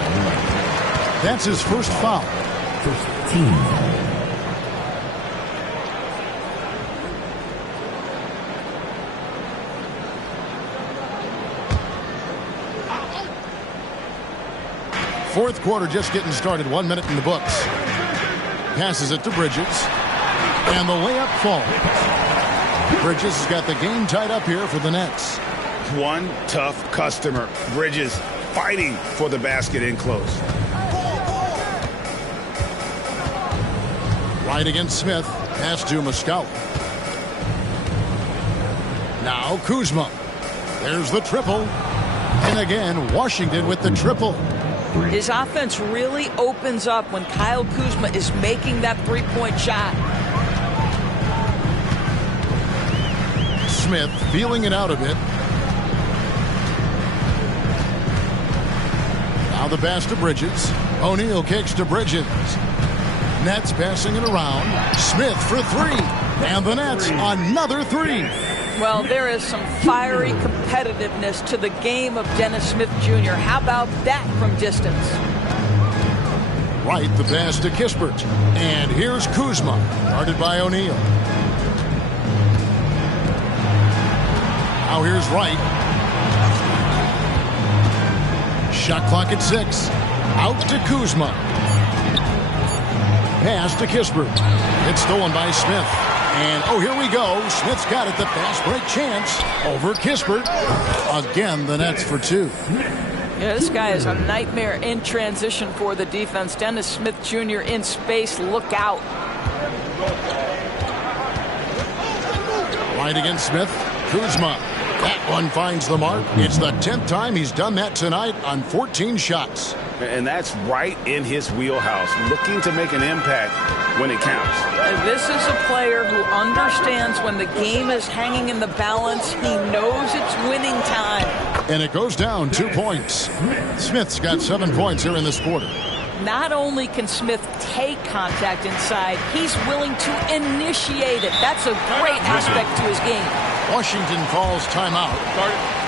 That's his first foul. First team. Fourth quarter just getting started. 1 minute in the books. Passes it to Bridges. And the layup falls. Bridges has got the game tied up here for the Nets. One tough customer. Bridges fighting for the basket in close. Right against Smith. Pass to Muscala. Now Kuzma. There's the triple. And again, Washington with the triple. His offense really opens up when Kyle Kuzma is making that three-point shot. Smith feeling it out a bit. Now the pass to Bridges. O'Neal kicks to Bridges. Nets passing it around. Smith for three. And the Nets another three. Well, there is some fiery competitiveness to the game of Dennis Smith Jr. How about that from distance? Wright the pass to Kispert. And here's Kuzma, guarded by O'Neal. Now here's Wright. Shot clock at 6. Out to Kuzma. Pass to Kispert. It's stolen by Smith. And, oh, here we go. Smith's got it. The fast break chance over Kispert. Again, the Nets for 2. Yeah, this guy is a nightmare in transition for the defense. Dennis Smith Jr. in space. Look out. Right against Smith. Kuzma. That one finds the mark. It's the 10th time he's done that tonight on 14 shots. And that's right in his wheelhouse, looking to make an impact when it counts. This is a player who understands when the game is hanging in the balance. He knows it's winning time. And it goes down 2 points. Smith's got 7 points here in this quarter. Not only can Smith take contact inside, he's willing to initiate it. That's a great aspect to his game. Washington calls timeout.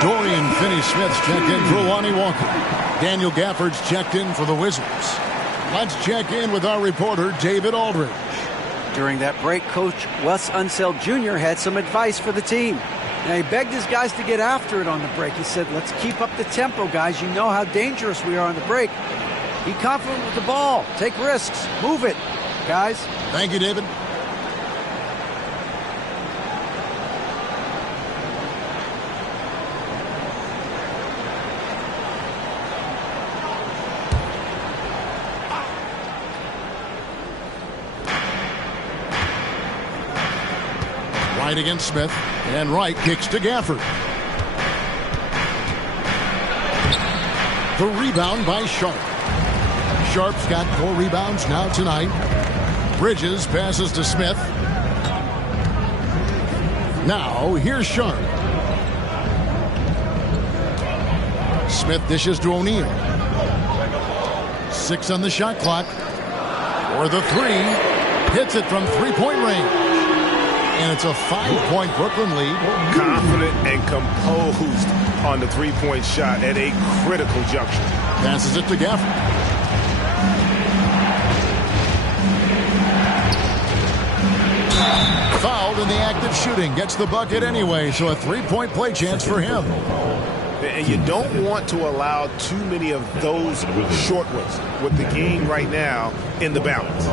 Dorian Finney-Smith's checked in for Lonnie Walker. Daniel Gafford's checked in for the Wizards. Let's check in with our reporter, David Aldridge. During that break, Coach Wes Unseld Jr. had some advice for the team. Now, he begged his guys to get after it on the break. He said, let's keep up the tempo, guys. You know how dangerous we are on the break. Be confident with the ball. Take risks. Move it, guys. Thank you, David. Wright against Smith, and Wright kicks to Gafford. The rebound by Sharp. Sharp's got 4 rebounds now tonight. Bridges passes to Smith. Now here's Sharp. Smith dishes to O'Neal. 6 on the shot clock. For the 3. Hits it from three-point range. And it's a 5-point Brooklyn lead. Confident and composed on the three-point shot at a critical juncture. Passes it to Gafford. Fouled in the act of shooting. Gets the bucket anyway, so a 3-point play chance for him. And you don't want to allow too many of those short ones with the game right now in the balance.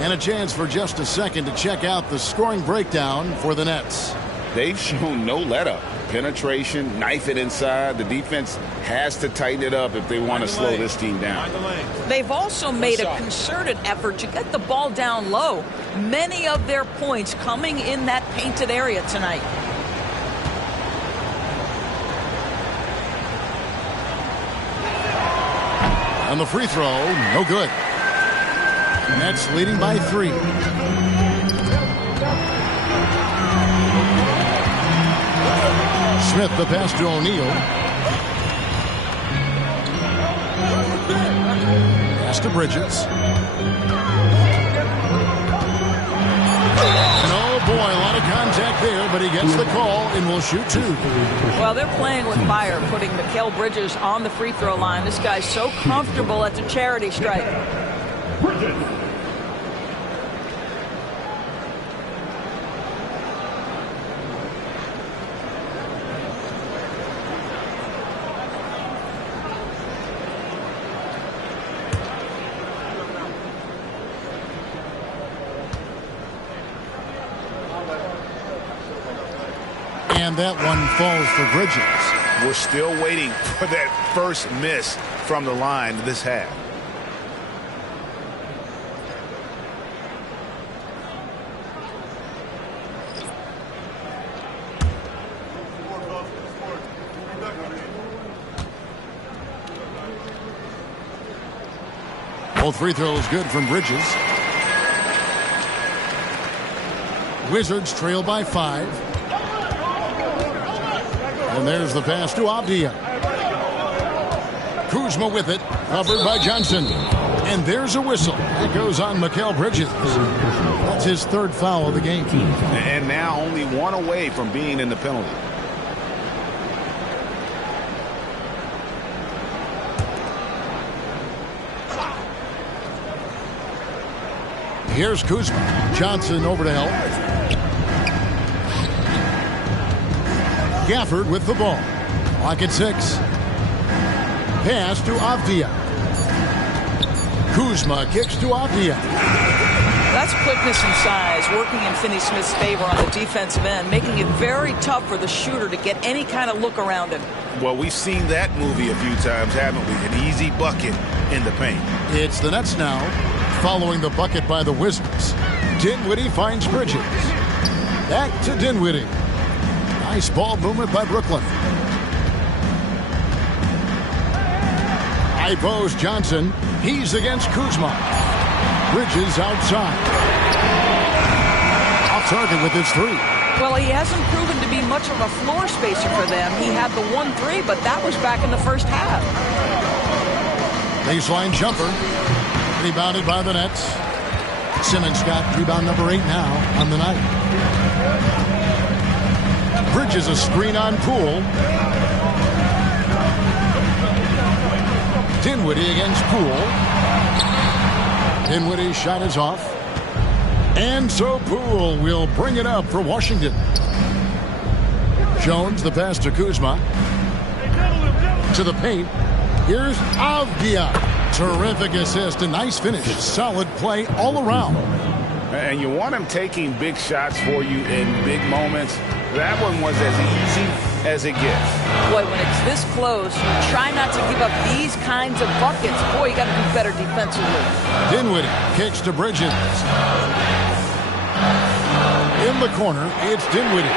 And a chance for just a second to check out the scoring breakdown for the Nets. they've shown no let-up. Penetration, knife it inside. The defense has to tighten it up if they want to slow this team down. They've also made a concerted effort to get the ball down low. Many of their points coming in that painted area tonight. On the free throw, no good. Nets leading by 3. Smith the pass to O'Neal. Pass to Bridges. And oh boy, a lot of contact there, but he gets the call and will shoot 2. Well, they're playing with fire, putting Mikal Bridges on the free throw line. This guy's so comfortable at the charity stripe. Bridges. And that one falls for Bridges. We're still waiting for that first miss from the line this half. Both free throws good from Bridges. Wizards trail by 5. And there's the pass to Avdija. Kuzma with it, covered by Johnson. And there's a whistle. That goes on Mikal Bridges. That's his 3rd foul of the game. And now only 1 away from being in the penalty. Here's Kuzma. Johnson over to help. Gafford with the ball. Clock at 6. Pass to Avdija. Kuzma kicks to Avdija. That's quickness and size working in Finney-Smith's favor on the defensive end, making it very tough for the shooter to get any kind of look around him. Well, we've seen that movie a few times, haven't we? An easy bucket in the paint. It's the Nets now, following the bucket by the Wizards. Dinwiddie finds Bridges. Back to Dinwiddie. Nice ball movement by Brooklyn. Ibos Johnson. He's against Kuzma. Bridges outside. Off target with his 3. Well, he hasn't proven to be much of a floor spacer for them. He had the 1-3, but that was back in the first half. Baseline jumper. Rebounded by the Nets. Simmons got rebound number 8 now on the night. Bridges a screen on Poole. Dinwiddie against Poole. Dinwiddie's shot is off. And so Poole will bring it up for Washington. Jones, the pass to Kuzma. To the paint. Here's Avdija. Terrific assist, a nice finish. Solid play all around. And you want him taking big shots for you in big moments. That one was as easy as it gets. Boy, when it's this close, you try not to give up these kinds of buckets. Boy, you got to do better defensively. Dinwiddie kicks to Bridges. In the corner, it's Dinwiddie.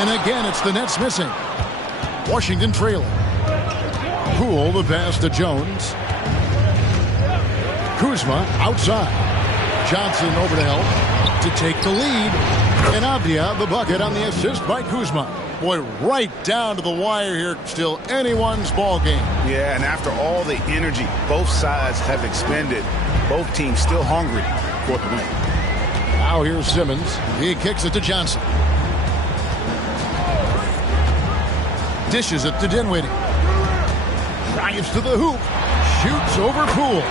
And again, it's the Nets missing. Washington trailing. Poole, the pass to Jones. Kuzma outside. Johnson over to help to take the lead. And Avdija, the bucket on the assist by Kuzma. Boy, right down to the wire here. Still anyone's ball game. Yeah, and after all the energy both sides have expended, both teams still hungry for the win. Now here's Simmons. He kicks it to Johnson. Dishes it to Dinwiddie. Drives to the hoop. Shoots over Poole.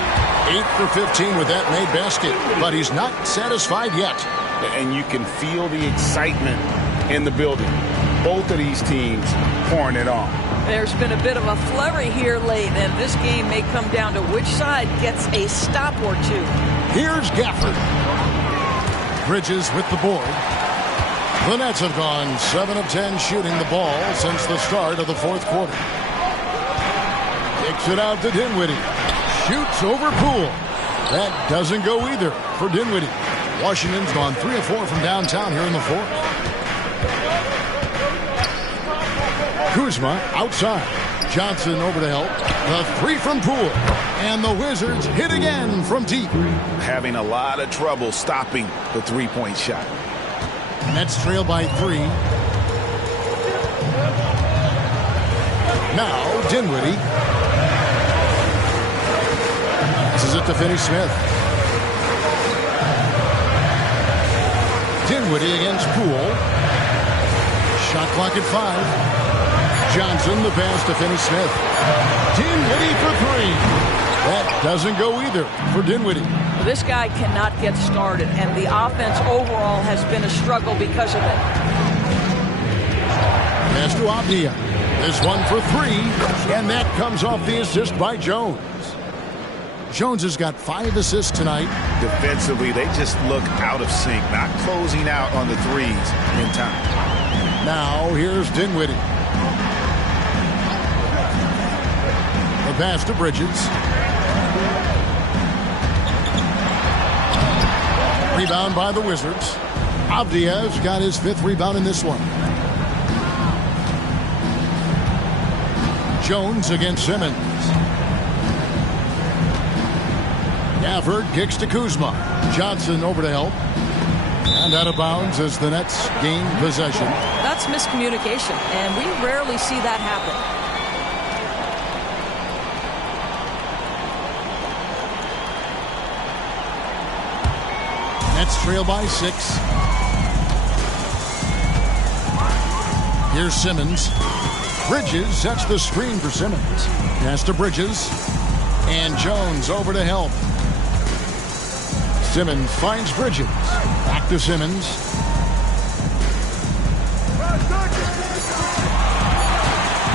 8 for 15 with that made basket. But he's not satisfied yet. And you can feel the excitement in the building. Both of these teams pouring it on. There's been a bit of a flurry here late, and this game may come down to which side gets a stop or two. Here's Gafford. Bridges with the board. The Nets have gone 7 of 10 shooting the ball since the start of the fourth quarter. Kicks it out to Dinwiddie. Shoots over Poole. That doesn't go either for Dinwiddie. Washington's gone 3 of 4 from downtown here in the fourth. Kuzma outside. Johnson over to help. The 3 from Poole. And the Wizards hit again from deep. Having a lot of trouble stopping the three-point shot. Nets trail by 3. Now Dinwiddie. This is it to Finney-Smith. Dinwiddie against Poole. Shot clock at 5. Johnson, the pass to Finney-Smith. Dinwiddie for 3. That doesn't go either for Dinwiddie. This guy cannot get started, and the offense overall has been a struggle because of it. Pass to Avdia. This one for 3, and that comes off the assist by Jones. Jones has got 5 assists tonight. Defensively, they just look out of sync, not closing out on the threes in time. Now here's Dinwiddie. The pass to Bridges. Rebound by the Wizards. Avdia's got his 5th rebound in this one. Jones against Simmons. Gafford kicks to Kuzma. Johnson over to help. And out of bounds as the Nets gain possession. That's miscommunication, and we rarely see that happen. Nets trail by 6. Here's Simmons. Bridges sets the screen for Simmons. Pass to Bridges. And Jones over to help. Simmons finds Bridges. Back to Simmons.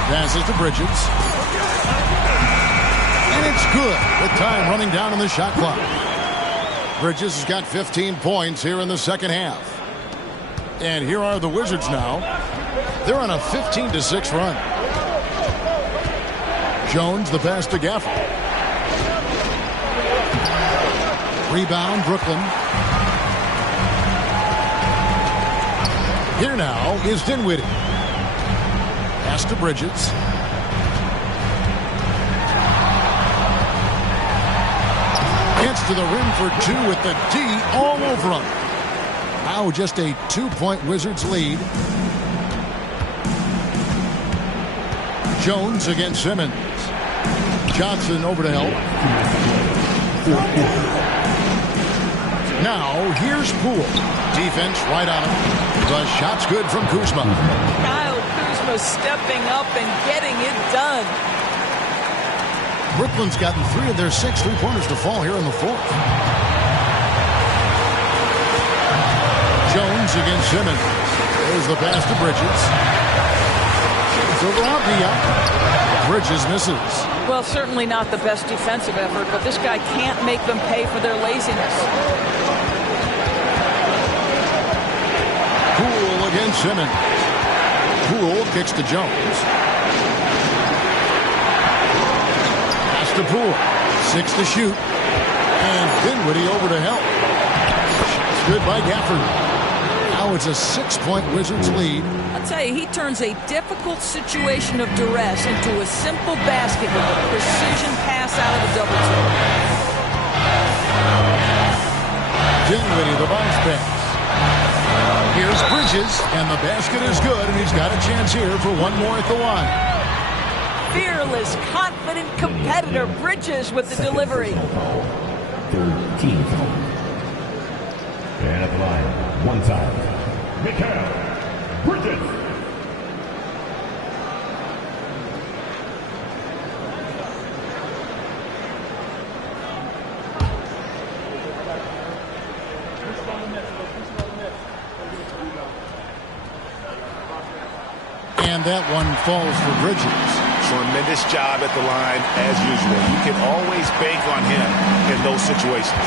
Passes to Bridges. And it's good with time running down on the shot clock. Bridges has got 15 points here in the second half. And here are the Wizards now. They're on a 15-6 run. Jones, the pass to Gafford. Rebound, Brooklyn. Here now is Dinwiddie. Pass to Bridges. Gets to the rim for 2 with the D all over him. Now just a 2-point Wizards lead. Jones against Simmons. Johnson over to help. Now here's Poole. Defense right on him. The shot's good from Kuzma. Kyle Kuzma stepping up and getting it done. Brooklyn's gotten 3 of their 6 3-pointers to fall here in the fourth. Jones against Simmons. There's the pass to Bridges. It's over Avdia. Bridges misses. Well, certainly not the best defensive effort, but this guy can't make them pay for their laziness. Poole against Simmons. Poole kicks to Jones. Pass to Poole. 6 to shoot. And Dinwiddie over to help. Shot's good by Gafford. Now it's a 6-point Wizards lead. I'll tell you, he turns a difficult situation of duress into a simple basket with a precision pass out of the double team. Dinwiddie, the bounce pass. Here's Bridges, and the basket is good, and he's got a chance here for one more at the line. Fearless, confident competitor, Bridges with the delivery. 13 foul. And at the line, one time, Mikal Bridges. And that one falls for Bridges. Tremendous job at the line, as usual. You can always bank on him in those situations.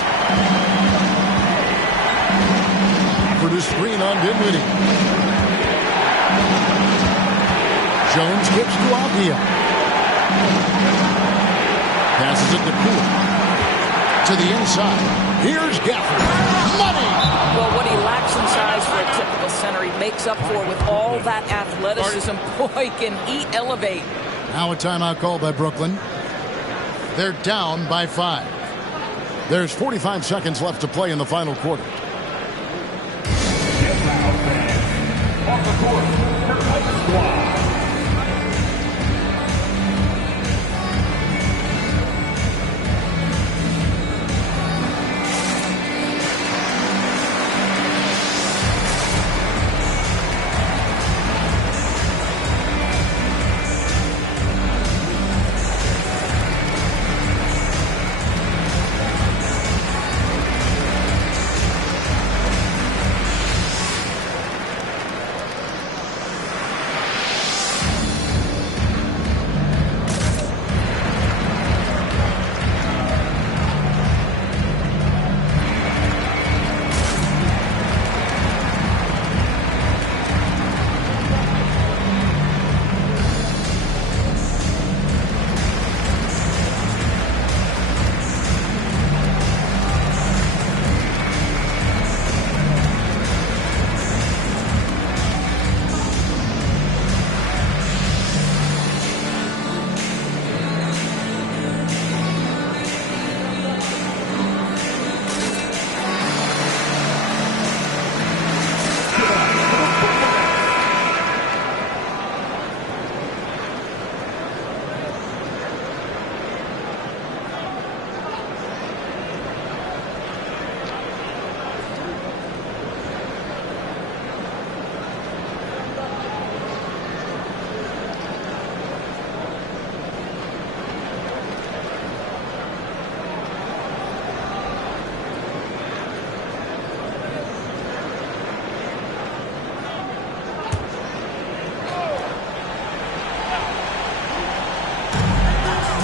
For the screen on Dinwiddie. Jones kicks to Avdia. Passes it to Poole. To the inside. Here's Gafford. Money! Well, what he lacks in size for a typical center, he makes up for with all that athleticism. Boy, can he elevate. Now a timeout called by Brooklyn. They're down by 5. There's 45 seconds left to play in the final quarter. Get loud, fans. Off the court, Curtis Squad.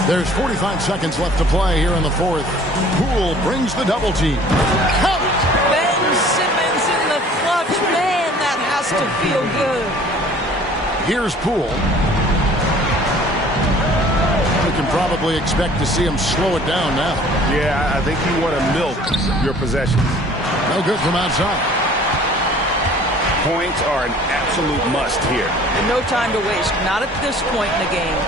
There's 45 seconds left to play here in the fourth. Poole brings the double team. Count! Ben Simmons in the clutch. Man, that has to feel good. Here's Poole. You can probably expect to see him slow it down now. Yeah, I think you want to milk your possessions. No good from outside. Points are an absolute must here. And no time to waste. Not at this point in the game.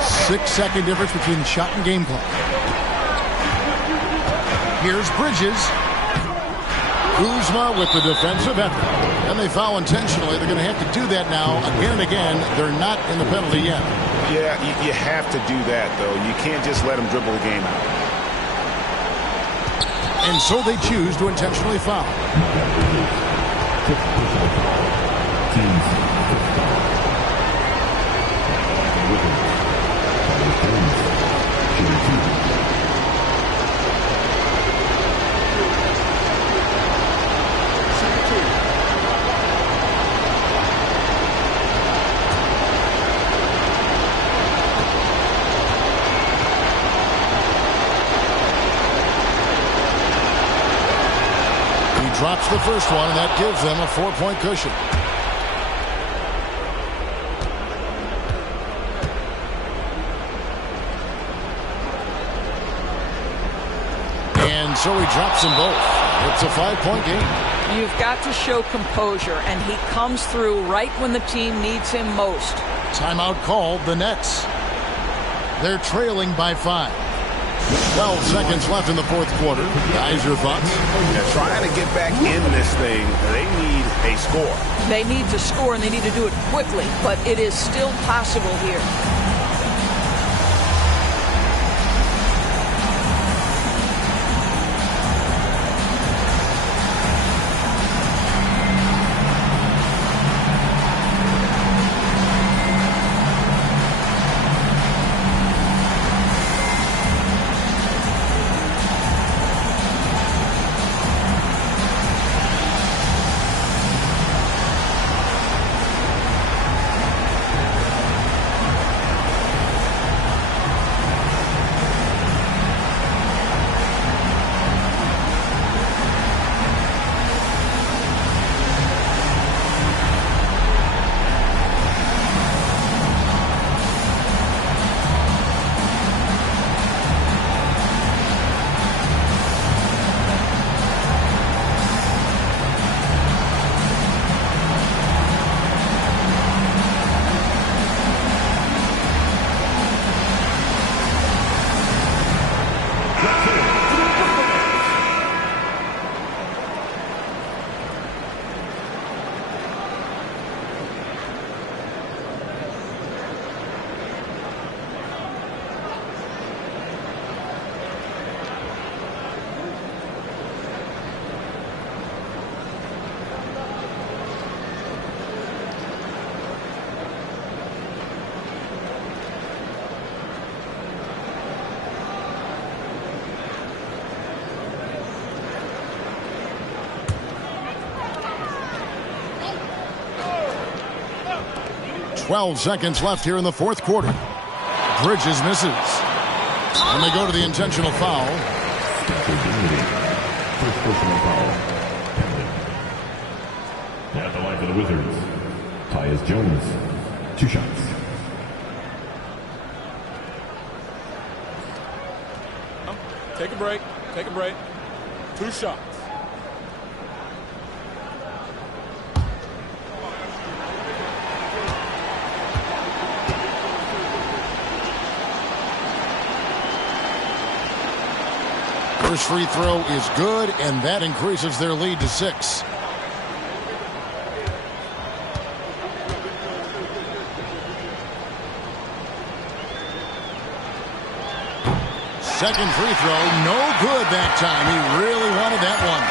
6-second difference between the shot and game clock. Here's Bridges. Kuzma with the defensive effort. And they foul intentionally. They're going to have to do that now again and again. They're not in the penalty yet. Yeah, you have to do that, though. You can't just let them dribble the game out. And so they choose to intentionally foul. Drops the first one, and that gives them a 4-point cushion. And so he drops them both. It's a 5-point game. You've got to show composure, and he comes through right when the team needs him most. Timeout called, the Nets. They're trailing by 5. 12 seconds left in the fourth quarter. Guys, your thoughts? They're trying to get back in this thing. They need a score. They need to score, and they need to do it quickly, but it is still possible here. 12 seconds left here in the fourth quarter. Bridges misses. And they go to the intentional foul. First personal foul. At the line for the Wizards, Tyus Jones. 2 shots. Take a break. Take a break. 2 shots. First free throw is good, and that increases their lead to 6. Second free throw, no good that time. He really wanted that one.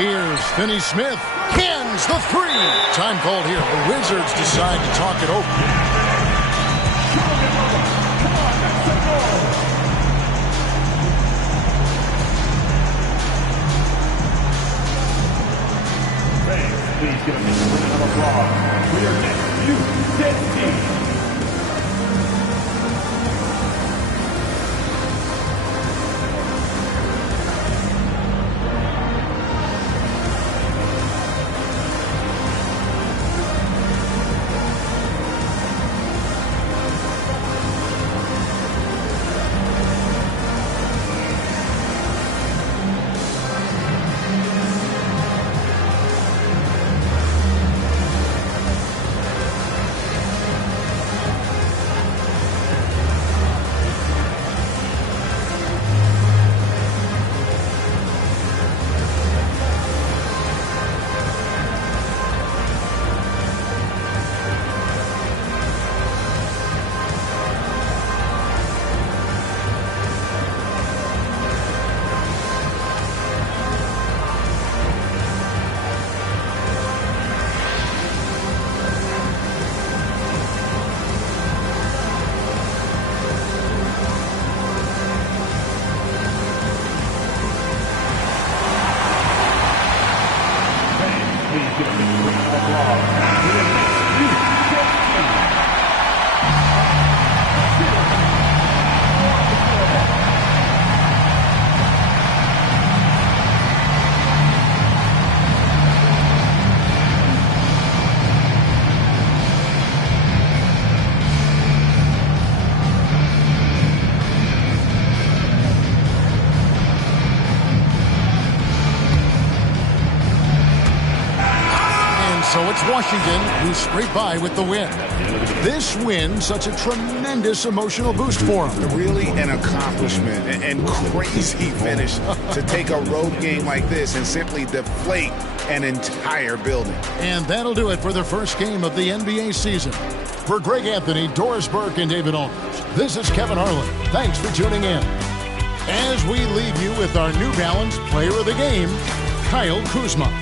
Here's Finney-Smith. Cans the 3. Time called here. The Wizards decide to talk it over. Please give them a round of applause for your next U10 team. So it's Washington who scraped by with the win. This win, such a tremendous emotional boost for them. Really an accomplishment and crazy finish to take a road game like this and simply deflate an entire building. And that'll do it for the first game of the NBA season. For Greg Anthony, Doris Burke, and David Aldridge, this is Kevin Harlan. Thanks for tuning in. As we leave you with our New Balance Player of the Game, Kyle Kuzma.